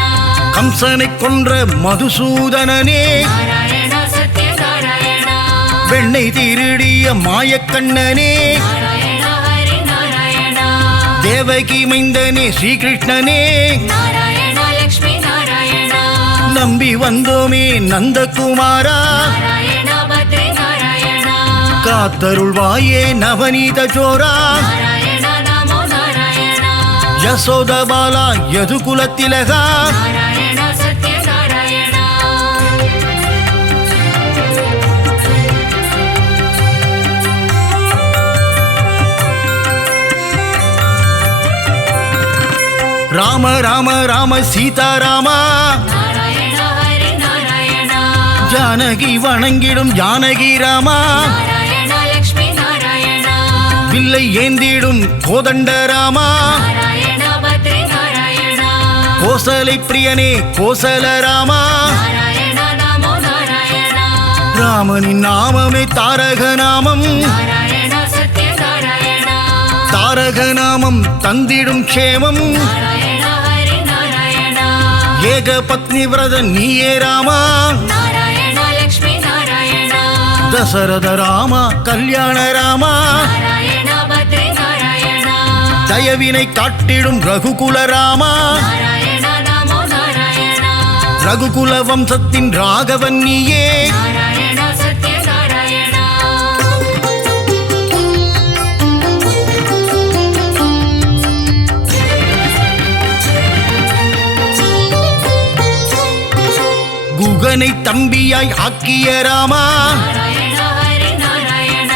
கம்சனை கொன்ற மதுசூதனனே நாராயண சத்ய நாராயண வெண்ணை திருடிய மாயக்கண்ணனே நாராயண ஹரி நாராயண தேவகி மைந்தனே ஸ்ரீகிருஷ்ணனே நாராயண லக்ஷ்மி நாராயண நம்பி வந்தோமே நந்தகுமாரா நாராயண பத்ரி நாராயண காத்தருள்வாயே நவநீத ஜோரா நாராயண நமோ நாராயண யசோதபாலா யதுகுலத்திலகா நாராயண சத்ய நாராயண ராம ராம ராம சீதாராமா நாராயண ஹரி நாராயண ஜானகி வணங்கிடும் ஜானகி ராமா நாராயண லக்ஷ்மி நாராயண வில்லை ஏந்திடும் கோதண்டராமா நாராயண பத்ரி நாராயண கோசலை பிரியனே கோசலராமா நாராயண நமோ நாராயண ராமனின் நாமமே தாரக நாமம் நாராயண சத்ய நாராயண தாரக நாமம் தந்திடும் க்ஷேமம் நாராயண ஹரி நாராயண ஏக பத்னி விரத நீயே ராமா நாராயண லக்ஷ்மி நாராயண தசரத ராமா கல்யாண ராமா நாராயண பத்ரி நாராயண தயவினை காட்டிடும் ரகுகுல ராமா நாராயண நமோ நாராயண ரகுகுல வம்சத்தின் ராகவன் நீயே நாராயண சத்ய நாராயண குகனை தம்பியாய் ஆக்கிய ராமா நாராயண ஹரி நாராயண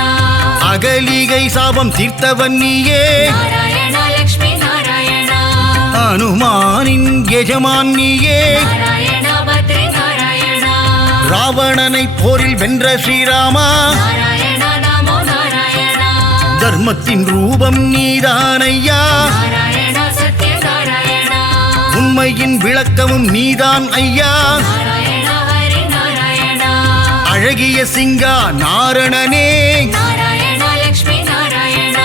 அகலிகை சாபம் தீர்த்தவன் நீயே நாராயண லக்ஷ்மி நாராயண அனுமானின் எஜமான் நீயே நாராயண பத்ரி நாராயண ராவணனை போரில் வென்ற ஸ்ரீராமா நாராயண நமோ நாராயண தர்மத்தின் ரூபம் நீதானையா நாராயண சத்ய நாராயண உண்மையின் விளக்கமும் நீதான் ஐயா நாராயண ஹரி நாராயண அழகிய சிங்கா நாரணனே நாராயண லக்ஷ்மி நாராயண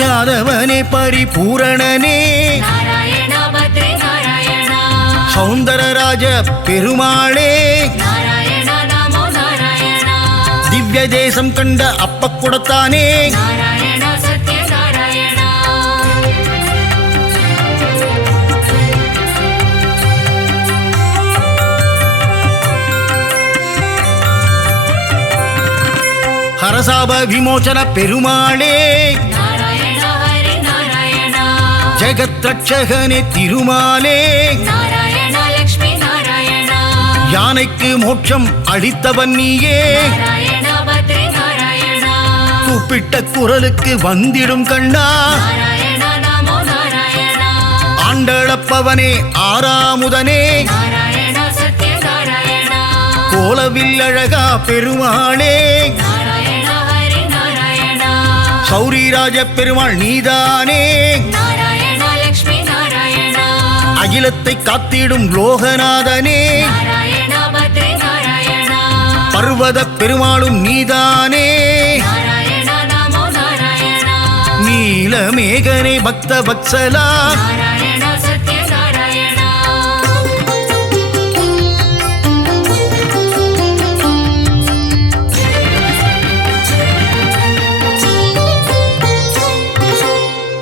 யாதவனே பரிபூரணனே நாராயண பத்ரி நாராயண சௌந்தரராஜ பெருமாளே நாராயண நமோ நாராயண திவ்ய தேசம் கண்ட அப்பக்குடத்தானே நாராயண சத்ய நாராயண ஹரசாப விமோசன பெருமாளே நாராயண ஹரி நாராயண ஜெகத் ரட்சகனே திருமாலே நாராயண லக்ஷ்மி நாராயண யானைக்கு மோட்சம் அளித்தவன் நீயே நாராயண பத்ரி நாராயண கூப்பிட்ட குரலுக்கு வந்திடும் கண்ணா நாராயண நமோ நாராயண ஆண்டளப்பவனே ஆறாமுதனே நாராயண சத்ய நாராயண கோலவில் அழகா பெருமாளே நாராயண ஹரி நாராயண சௌரிராஜ பெருமாள் நீதானே நாராயண லக்ஷ்மி நாராயண அகிலத்தை காத்திடும் லோகநாதனே நாராயண பத்ரி நாராயண பர்வத பெருமாளும் நீதானே நாராயண நமோ நாராயண நீலமேகனே பக்த வத்சலா நாராயண சத்ய நாராயண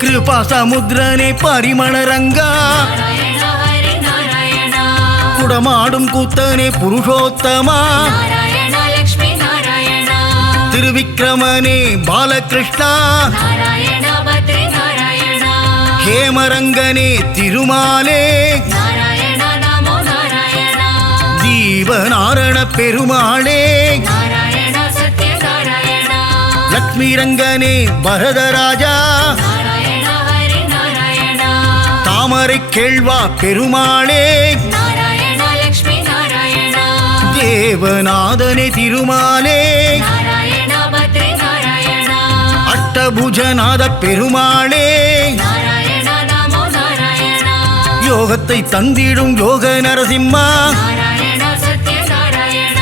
கிருபா சமுத்திரனே பரிமளரங்கா நாராயண ஹரி நாராயண குடமாடும் கூத்தனே புருஷோத்தமா நாராயண லக்ஷ்மி நாராயண திருவிக்கிரமனே பாலகிருஷ்ணா நாராயண பத்ரி நாராயண ஹேமரங்கனே திருமாலே நாராயண நமோ நாராயண ஜீவநாரண பெருமாளே நாராயண சத்ய நாராயண லக்ஷ்மி ரங்கனே வரதராஜா நாராயண ஹரி நாராயண தாமரை கேள்வா பெருமாளே நாராயண லக்ஷ்மி நாராயண தேவநாதனே திருமாலே நாராயண பத்ரி நாராயண அஷ்டபுஜநாத பெருமாளே நாராயண நமோ நாராயண யோகத்தை தந்திடும் யோக நரசிம்மா நாராயண சத்ய நாராயண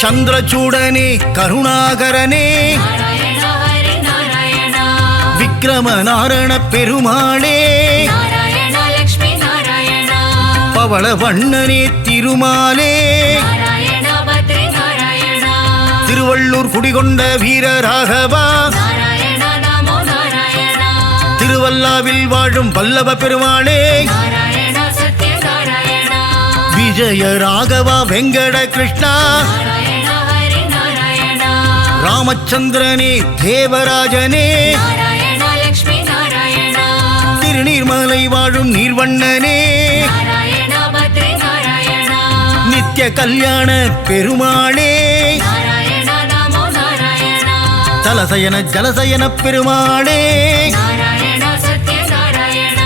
சந்திரசூடனே கருணாகரனே நாராயண ஹரி நாராயண விக்ரமநாரண பெருமாளே நாராயண லக்ஷ்மி நாராயண பவள வண்ணனே திருமாலே நாராயண பத்ரி நாராயண திருவள்ளூர் குடிகொண்ட வீரராகவா நாராயண நமோ நாராயண திருவல்லாவில் வாழும் வல்லப பெருமாளே நாராயண சத்ய நாராயண விஜய ராகவா வெங்கட கிருஷ்ணா நாராயண ஹரி நாராயண ராமச்சந்திரனே தேவராஜனே நாராயண லக்ஷ்மி நாராயண திருநீர்மலை வாழும் நீர்வண்ணனே நாராயண பத்ரி நாராயண நித்ய கல்யாண பெருமாளே நாராயண நமோ நாராயண தலசயன ஜலசயன பெருமாளே நாராயண சத்ய நாராயண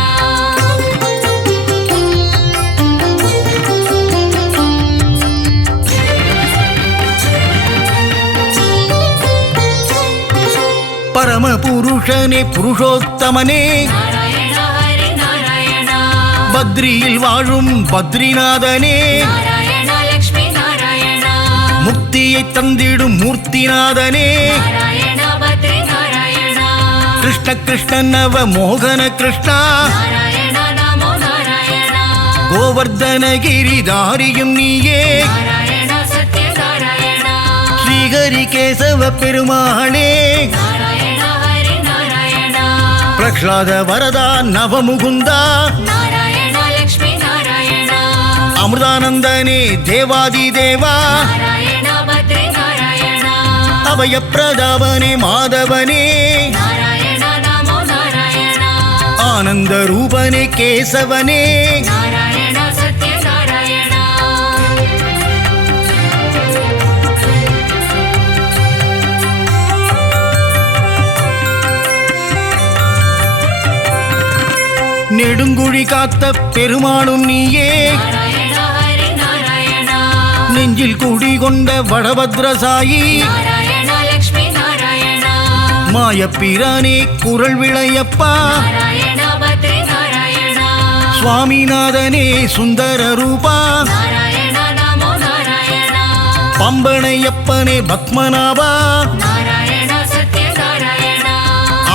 பரம புருஷனே புருஷோத்தமனே நாராயண ஹரி நாராயண பத்ரியில் வாழும் பத்ரிநாதனே நாராயண லக்ஷ்மி நாராயண முக்தியை தந்திடும் மூர்த்திநாதனே நாராயண பத்ரி நாராயண கிருஷ்ண கிருஷ்ண நவ மோகன கிருஷ்ணா நாராயண நமோ நாராயண கோவர்தனகிரிதாரியும் நீயே நாராயண சத்ய நாராயண ஸ்ரீஹரி கேசவ பெருமாளே நாராயண ஹரி நாராயண பிரஹ்லாத வரதா நவமுகுந்தா நாராயண லக்ஷ்மி நாராயண அமிர்தானந்தனே தேவாதி தேவா நாராயண பத்ரி நாராயண அபயப்பிரதாபனே மாதவனே நாராயண நமோ நாராயண ஆனந்த ரூபனே கேசவனே நாராயண சத்ய நாராயண நெடுங்குழி காத்த பெருமாளும் நீயே நாராயண ஹரி நாராயண நெஞ்சில் குடிகொண்ட வடபத்ரசாயி நாராயண லக்ஷ்மி நாராயண மாயப்பிரானே குரல் விளையப்பா நாராயண பத்ரி நாராயண சுவாமிநாதனே சுந்தர ரூபா நாராயண நமோ நாராயண பம்பனையப்பனே பத்மநாபா நாராயண சத்ய நாராயண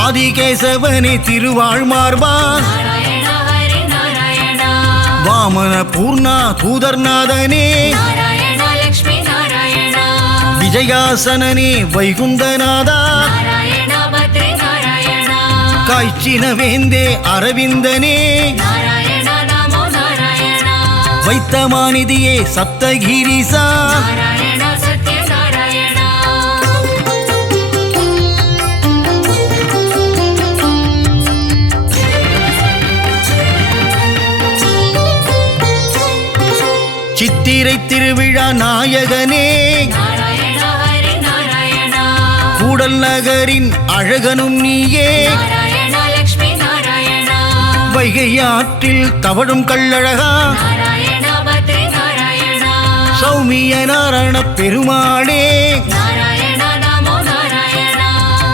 ஆதிகேசவனே திருவாழ்மார்பா நாராயண ஹரி நாராயண வாமன பூர்ணா தூதர்நாதனே நாராயண லக்ஷ்மி நாராயண விஜயாசனனே வைகுந்தநாதா நாராயண பத்ரி நாராயண காய்ச்சின வேந்தே அரவிந்தனே நாராயண நமோ நாராயண வைத்தமாநிதியே சப்தகிரிசா நாராயண சத்ய நாராயண சித்திரை திருவிழா நாயகனே நாராயண ஹரி நாராயண கூடல் நகரின் அழகனும் நீயே நாராயண லக்ஷ்மி நாராயண வைகை ஆற்றில் தவழும் கள்ளழகா நாராயண பத்ரி நாராயண சௌமிய நாராயண பெருமாளே நாராயண நமோ நாராயண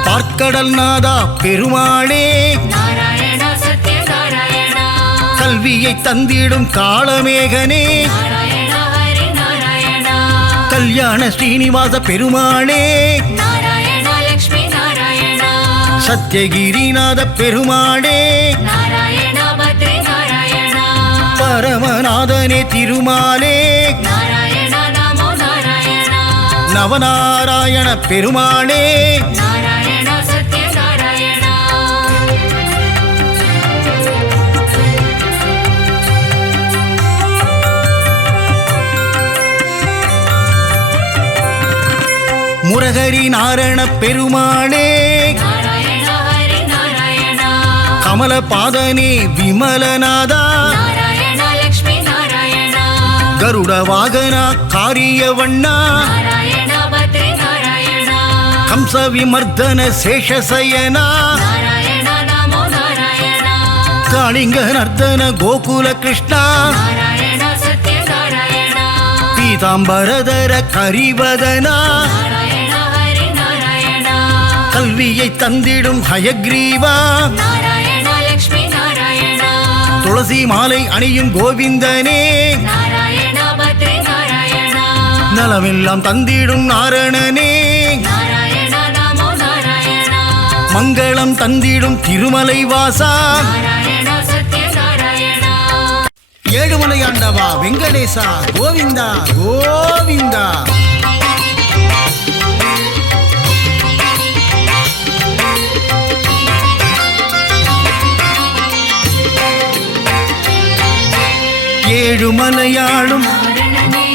பார்க்கடல் நாதா பெருமாளே நாராயண சத்ய நாராயண கல்வியை தந்திடும் காளமேகனே நாராயண ஹரி நாராயண கல்யாண ஸ்ரீனிவாச பெருமாளே நாராயண லக்ஷ்மி நாராயண சத்யகிரிநாத பெருமாளே நாராயண பத்ரி நாராயண பரமநாதனே திருமாலே நாராயண நமோ நாராயண நவநாராயண பெருமாளே நாராயண சத்ய நாராயண முரகரி நாரண பெருமாளே நாராயண ஹரி நாராயண கமலபாதனே விமலநாதா நாராயண லக்ஷ்மி நாராயண கருட வாகனா காரியவண்ணா நாராயண பத்ரி நாராயண கம்ச விமர்தன சேஷசயனா நாராயண நமோ நாராயண காளிங்க நர்தன கோகுல கிருஷ்ணா நாராயண சத்ய நாராயண பீதாம்பரதர கரிவதனா நாராயண ஹரி நாராயண கல்வியை தந்திடும் ஹயக்ரீவா நாராயண லக்ஷ்மி நாராயண துளசி மாலை அணியும் கோவிந்தனே நாராயண பத்ரி நாராயண நலமெல்லாம் தந்திடும் நாரணனே நாராயண நமோ நாராயண மங்களம் தந்திடும் திருமலை வாசா நாராயண சத்ய நாராயண ஏழுமலையாண்டவா வெங்கடேசா கோவிந்தா கோவிந்தா ஏழுமலையாளும் பூரணனே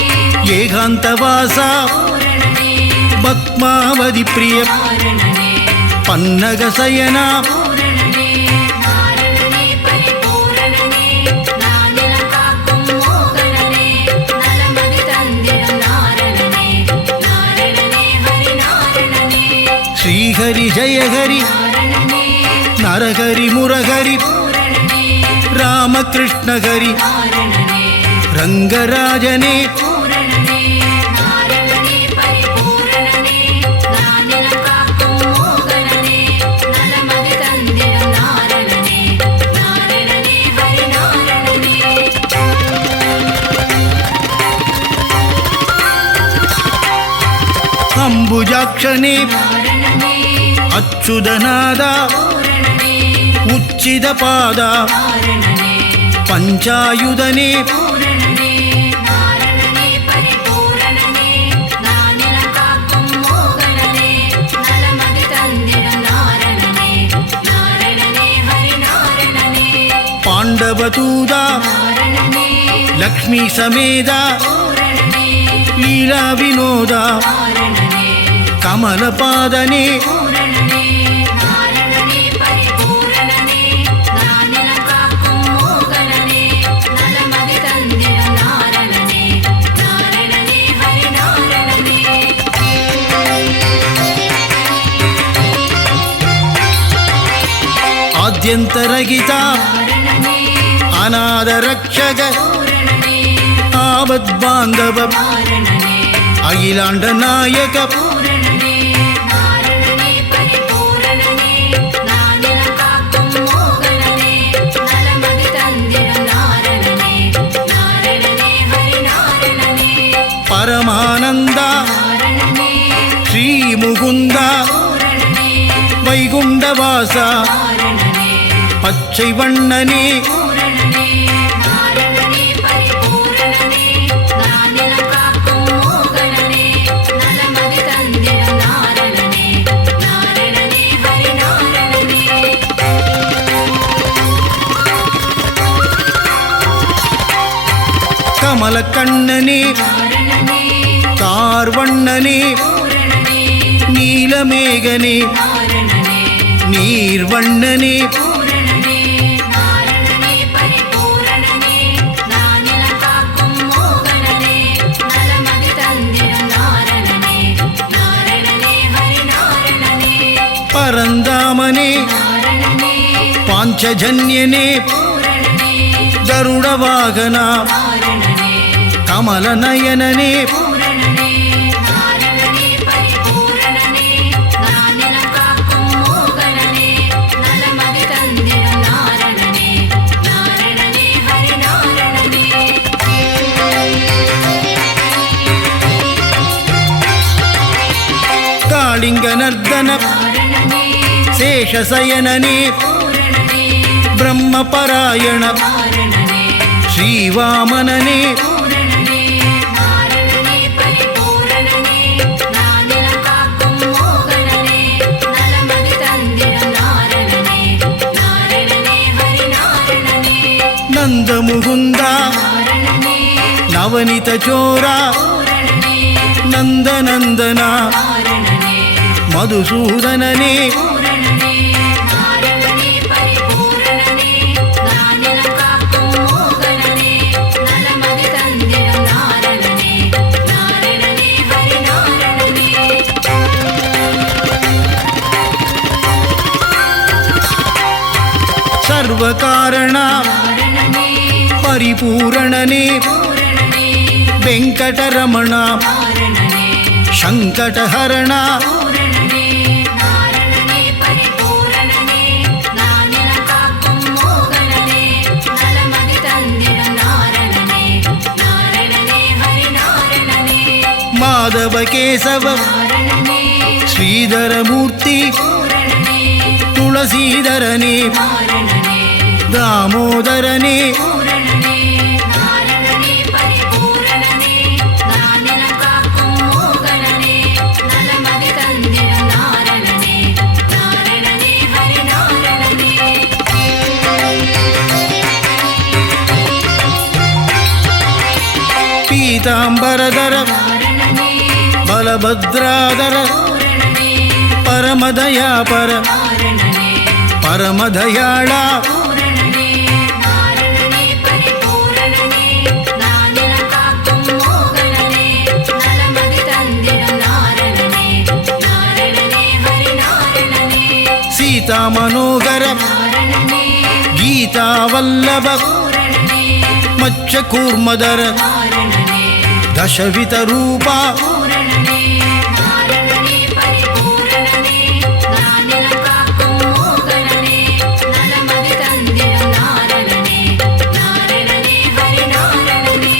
ஏகாந்தவாசா பூரணனே பத்மாவதி பிரிய பூரணனே பன்னகசயனா பூரணனே நாரணனே பரிபூரணனே நானிலம் காக்கும் மோகனனே நலமதி தந்திடும் நாரணனே நாரணனே ஹரி நாரணனே ஸ்ரீஹரி ஜெயஹரி நாரணனே நரஹரி முரஹரி பூரணனே ராமகிருஷ்ணஹரி நாரணனே ரங்கராஜனே பூரணனே நாரணனே பரிபூரணனே நானிலம் காக்கும் மோகனனே நலமதி தந்திடும் நாரணனே நாரணனே ஹரி நாரணனே அம்புஜாட்சனே நாரணனே அச்சுதநாதா பூரணனே உச்சிதபாதா நாரணனே பஞ்சாயுதனே பூரணனே நாரணனே பரிபூரணனே நானிலம் காக்கும் மோகனனே நலமதி தந்திடும் நாரணனே நாரணனே ஹரி நாரணனே பாண்டவதூதா நாரணனே லக்ஷ்மி சமேதா பூரணனே லீலா வினோதா நாரணனே கமலபாதனே பூரணனே நாரணனே பரிபூரணனே நானிலம் காக்கும் மோகனனே நலமதி தந்திடும் நாரணனே நாரணனே ஹரி நாரணனே ஆத்யந்தரகிதா நாரணனே அநாதரக்ஷக பூரணனே ஆபத் பாந்தவ நாரணனே அகிலாண்ட நாயக பூரணனே நாரணனே பரிபூரணனே நானிலம் காக்கும் மோகனனே நலமதி தந்திடும் நாரணனே நாரணனே ஹரி நாரணனே பரமானந்தா நாரணனே ஸ்ரீ முகுந்தா பூரணனே வைகுண்டவாசா நாரணனே பச்சை வண்ணனே பூரணனே நாரணனே பரிபூரணனே நானிலம் காக்கும் மோகனனே நலமதி தந்திடும் நாரணனே நாரணனே ஹரி நாரணனே கமல கண்ணனே நாரணனே கார்வண்ணனே பூரணனே நீலமேகனே நாரணனே நீர்வண்ணனே பூரணனே நாரணனே பரிபூரணனே நானிலம் காக்கும் மோகனனே நலமதி தந்திடும் நாரணனே நாரணனே ஹரி நாரணனே பரந்தாமனே நாரணனே பாஞ்சஜன்யனே பூரணனே கருடவாகனா நாரணனே கமலநயனனே பூரணனே நாரணனே பரிபூரணனே நானிலம் காக்கும் மோகனனே நலமதி தந்திடும் நாரணனே நாரணனே ஹரி நாரணனே காளிங்க நர்தன நாரணனே சேஷசயனனே பூரணனே பிரம்மபராயண நாரணனே ஸ்ரீவாமனனே பூரணனே நாரணனே பரிபூரணனே நானிலம் காக்கும் மோகனனே நலமதி தந்திடும் நாரணனே நாரணனே ஹரி நாரணனே நந்த முகுந்தா நாரணனே நவனித சோரா பூரணனே நந்தநந்தனா நாரணனே மதுசூதனனே பூரணனே நாரணனே பரிபூரணனே நானிலம் காக்கும் மோகனனே நலமதி தந்திடும் நாரணனே நாரணனே ஹரி நாரணனே சர்வகாரணா நாரணனே பரிபூரணனே பூரணனே வெங்கடரமணா நாரணனே சங்கடஹரணா பூரணனே நாரணனே பரிபூரணனே நானிலம் காக்கும் மோகனனே நலமதி தந்திடும் நாரணனே நாரணனே ஹரி நாரணனே மாதவ கேசவ நாரணனே ஸ்ரீதரமூர்த்தி பூரணனே துளசீதரனே நாரணனே தாமோதரனே பூரணனே நாரணனே பரிபூரணனே நானிலம் காக்கும் மோகனனே நலமதி தந்திடும் நாரணனே நாரணனே ஹரி நாரணனே பீதாம்பரதர நாரணனே பலபத்ராதர பூரணனே பரமதயாபர நாரணனே பரமதயாளா பூரணனே நாரணனே பரிபூரணனே நானிலம் காக்கும் மோகனனே நலமதி தந்திடும் நாரணனே நாரணனே ஹரி நாரணனே சீதா மனோகர நாரணனே கீதாவல்லப பூரணனே மச்ச கூர்மதர நாரணனே தசவிதரூபா பூரணனே நாரணனே பரிபூரணனே நானிலம் காக்கும் மோகனனே நலமதி தந்திடும் நாரணனே நாரணனே ஹரி நாரணனே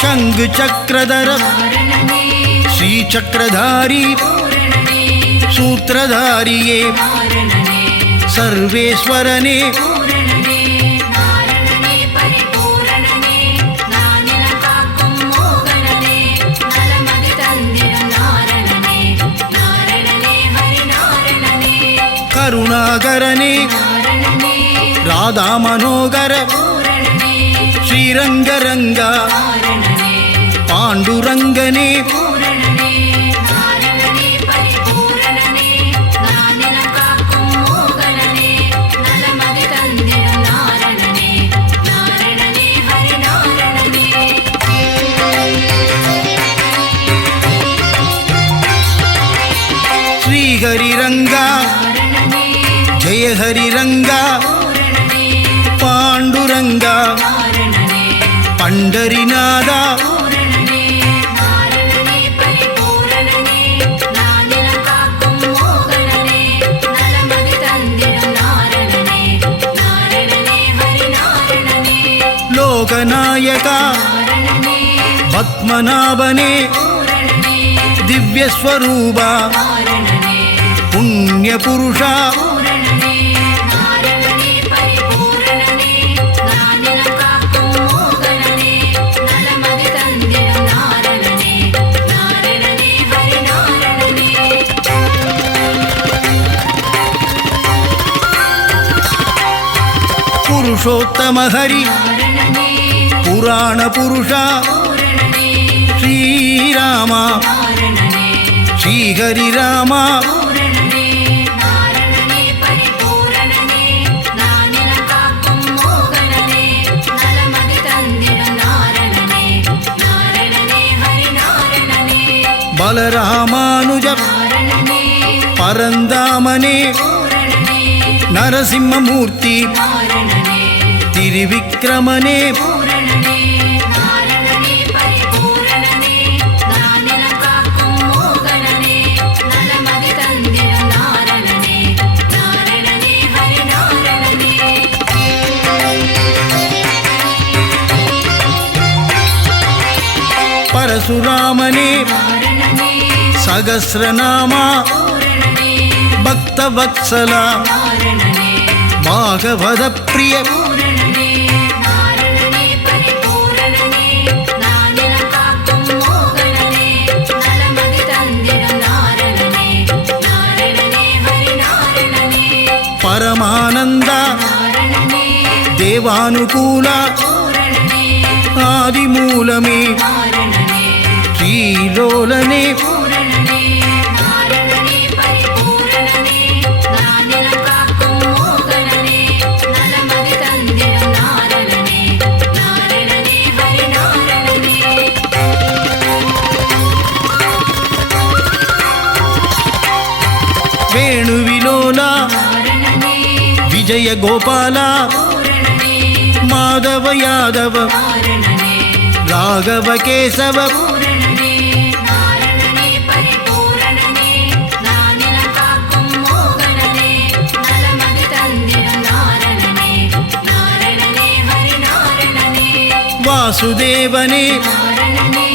சங்கு சக்கரதர நாரணனே ஸ்ரீசக்கரதாரி பூரணனே சூத்திரதாரியே நாரணனே சர்வேஸ்வரனே பூரணனே நாரணனே பரிபூரணனே நானிலம் காக்கும் மோகனனே நலமதி தந்திடும் நாரணனே நாரணனே ஹரி நாரணனே கருணாகரனே நாரணனே ராதா மனோகர பூரணனே ஸ்ரீரங்கரங்கா நாரணனே பாண்டுரங்கனே பூரணனே நாரணனே பரிபூரணனே நானிலம் காக்கும் மோகனனே நலமதி தந்திடும் நாரணனே நாரணனே ஹரி நாரணனே ஸ்ரீஹரிரங்கா நாரணனே ஜெயஹரிரங்கா பூரணனே பாண்டுரங்கா நாரணனே பண்டரிநாதா பூரணனே நாரணனே பரிபூரணனே நானிலம் காக்கும் மோகனனே நலமதி தந்திடும் நாரணனே நாரணனே ஹரி நாரணனே லோகநாயகா நாரணனே பத்மநாபனே பூரணனே திவ்யஸ்வரூபா நாரணனே புண்ணியபுருஷா பூரணனே நாரணனே பரிபூரணனே நானிலம் காக்கும் மோகனனே நலமதி தந்திடும் நாரணனே நாரணனே ஹரி நாரணனே புருஷோத்தம ஹரி நாரணனே புராண புருஷா பூரணனே ஸ்ரீராமா நாரணனே ஸ்ரீஹரிராமா பூரணனே நாரணனே பரிபூரணனே நானிலம் காக்கும் மோகனனே நலமதி தந்திடும் நாரணனே நாரணனே ஹரி நாரணனே பலராமானுஜ நாரணனே பரந்தாமனே பூரணனே நரசிம்மமூர்த்தி நாரணனே திரிவிக்ரமனே பூரணனே நாரணனே பரிபூரணனே நானிலம் காக்கும் மோகனனே நலமதி தந்திடும் நாரணனே நாரணனே ஹரி நாரணனே பரசுராமனே நாரணனே சகஸ்ரநாமா பூரணனே பக்தவத்சலா நாரணனே பாகவத பிரிய பூரணனே நாரணனே பரிபூரணனே நானிலம் காக்கும் மோகனனே நலமதி தந்திடும் நாரணனே நாரணனே ஹரி நாரணனே பரமானந்தா நாரணனே தேவானுகூலா பூரணனே ஆதிமூலமே நாரணனே ஸ்ரீலோலனே பூரணனே நாரணனே பரிபூரணனே நானிலம் காக்கும் மோகனனே நலமதி தந்திடும் நாரணனே நாரணனே ஹரி நாரணனே வேணுவிலோலா நாரணனே விஜய கோபாலா பூரணனே மாதவ யாதவ நாரணனே ராகவ கேசவ பூரணனே நாரணனே பரிபூரணனே நானிலம் காக்கும் மோகனனே நலமதி தந்திடும் நாரணனே நாரணனே ஹரி நாரணனே வாசுதேவனே நாரணனே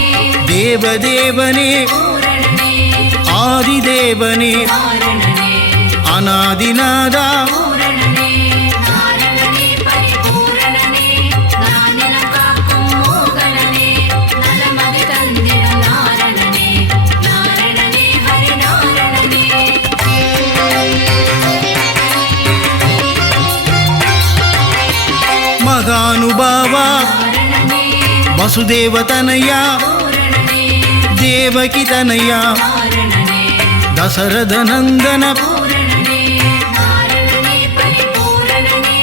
தேவதேவனே பூரணனே ஆதிதேவனே நாரணனே அநாதிநாதா பூரணனே நாரணனே பரிபூரணனே நானிலம் காக்கும் மோகனனே நலமதி தந்திடும் நாரணனே நாரணனே ஹரி நாரணனே மகானுபாவா நாரணனே வசுதேவதனயா பூரணனே தேவகி தனயா நாரணனே தசரதநந்தன பூரணனே நாரணனே பரிபூரணனே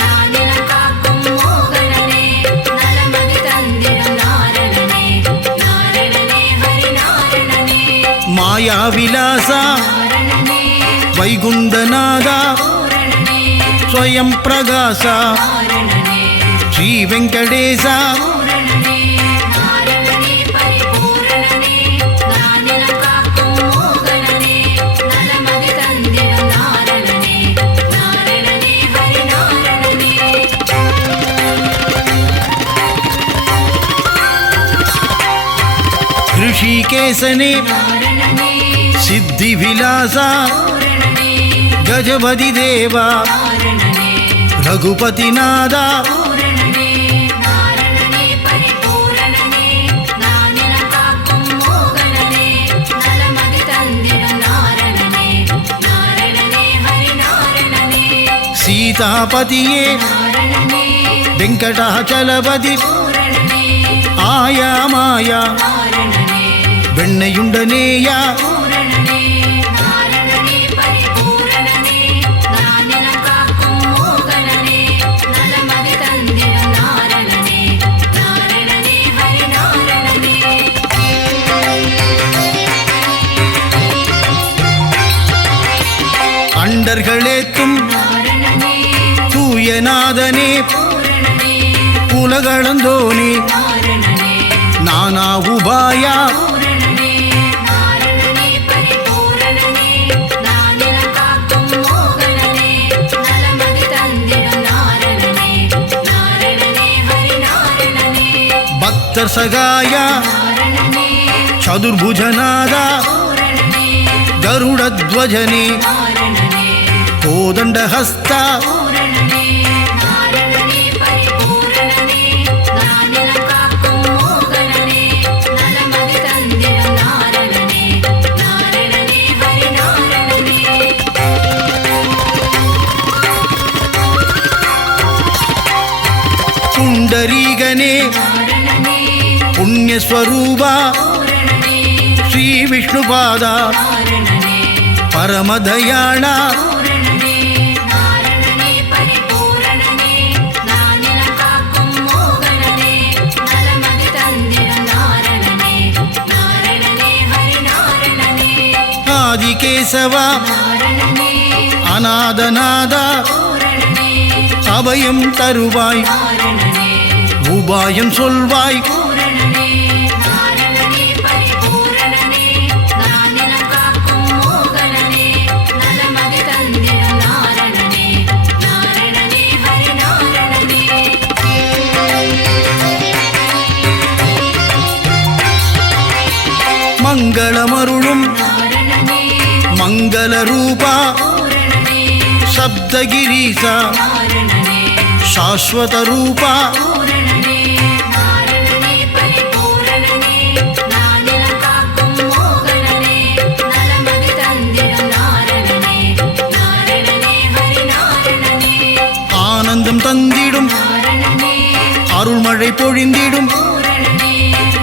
நானிலம் காக்கும் மோகனனே நலமதி தந்திடும் நாரணனே நாரணனே ஹரி நாரணனே மாயாவிலாசா நாரணனே வைகுந்தநாதா பூரணனே ஸ்வயம் பிரகாசா நாரணனே ஸ்ரீ வெங்கடேசா பூரணனே நாரணனே பரிபூரணனே நானிலம் காக்கும் மோகனனே நலமதி தந்திடும் நாரணனே நாரணனே ஹரி நாரணனே ऋषिकेशने நாரணனே सिद्धिविलासा பூரணனே गजपति देवा நாரணனே रघुपतिनादा பூரணனே நாரணனே பரிபூரணனே நானிலம் காக்கும் மோகனனே நலமதி தந்திடும் நாரணனே நாரணனே ஹரி நாரணனே सीतापतिये நாரணனே வெங்கடாச்சலபதி பூரணனே ஆயா மாயா நாரணனே வெண்ணையுண்டனேயா பூரணனே நாரணனே பரிபூரணனே நானிலம் காக்கும் மோகனனே நலமதி தந்திடும் நாரணனே நாரணனே ஹரி நாரணனே அண்டர்களேத்தும் நாரணனே தூயநாதனே பூரணனே உலகளந்தோனே நாரணனே நானா உபாயா பூரணனே நாரணனே பரிபூரணனே நானிலம் காக்கும் மோகனனே நலமதி தந்திடும் நாரணனே நாரணனே ஹரி நாரணனே பக்தர் சகாயா நாரணனே சதுர்புஜநாதா பூரணனே கருடத்வஜனே நாரணனே கோதண்டஹஸ்தா பூரணனே நாரணனே பரிபூரணனே நானிலம் காக்கும் மோகனனே நலமதி தந்திடும் நாரணனே நாரணனே ஹரி நாரணனே புண்டரீகனே நாரணனே புண்ணியஸ்வரூபா பூரணனே ஸ்ரீ விஷ்ணுபாதா நாரணனே பரமதயாளா பூரணனே நாரணனே பரிபூரணனே நானிலம் காக்கும் மோகனனே நலமதி தந்திடும் நாரணனே நாரணனே ஹரி நாரணனே ஆதிகேசவா நாரணனே அநாதநாதா பூரணனே அபயம் தருவாய் நாரணனே உபாயம் சொல்வாய் பூரணனே நாரணனே பரிபூரணனே நானிலம் காக்கும் மோகனனே நலமதி தந்திடும் நாரணனே நாரணனே ஹரி நாரணனே மங்களமருளும் நாரணனே மங்கள ரூபா பூரணனே சப்தகிரீசா நாரணனே சாஸ்வத ரூபா பூரணனே நாரணனே பரிபூரணனே நானிலம் காக்கும் மோகனனே நலமதி தந்திடும் நாரணனே நாரணனே ஹரி நாரணனே ஆனந்தம் தந்திடும் நாரணனே அருள்மழை மழை பொழிந்திடும் பூரணனே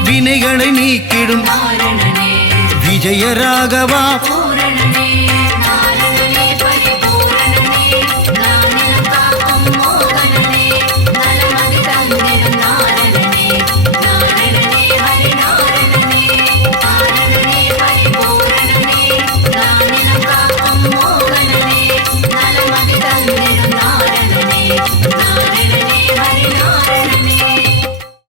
வினைகளை நீக்கிடும் நாரணனே விஜயராகவா பூரணனே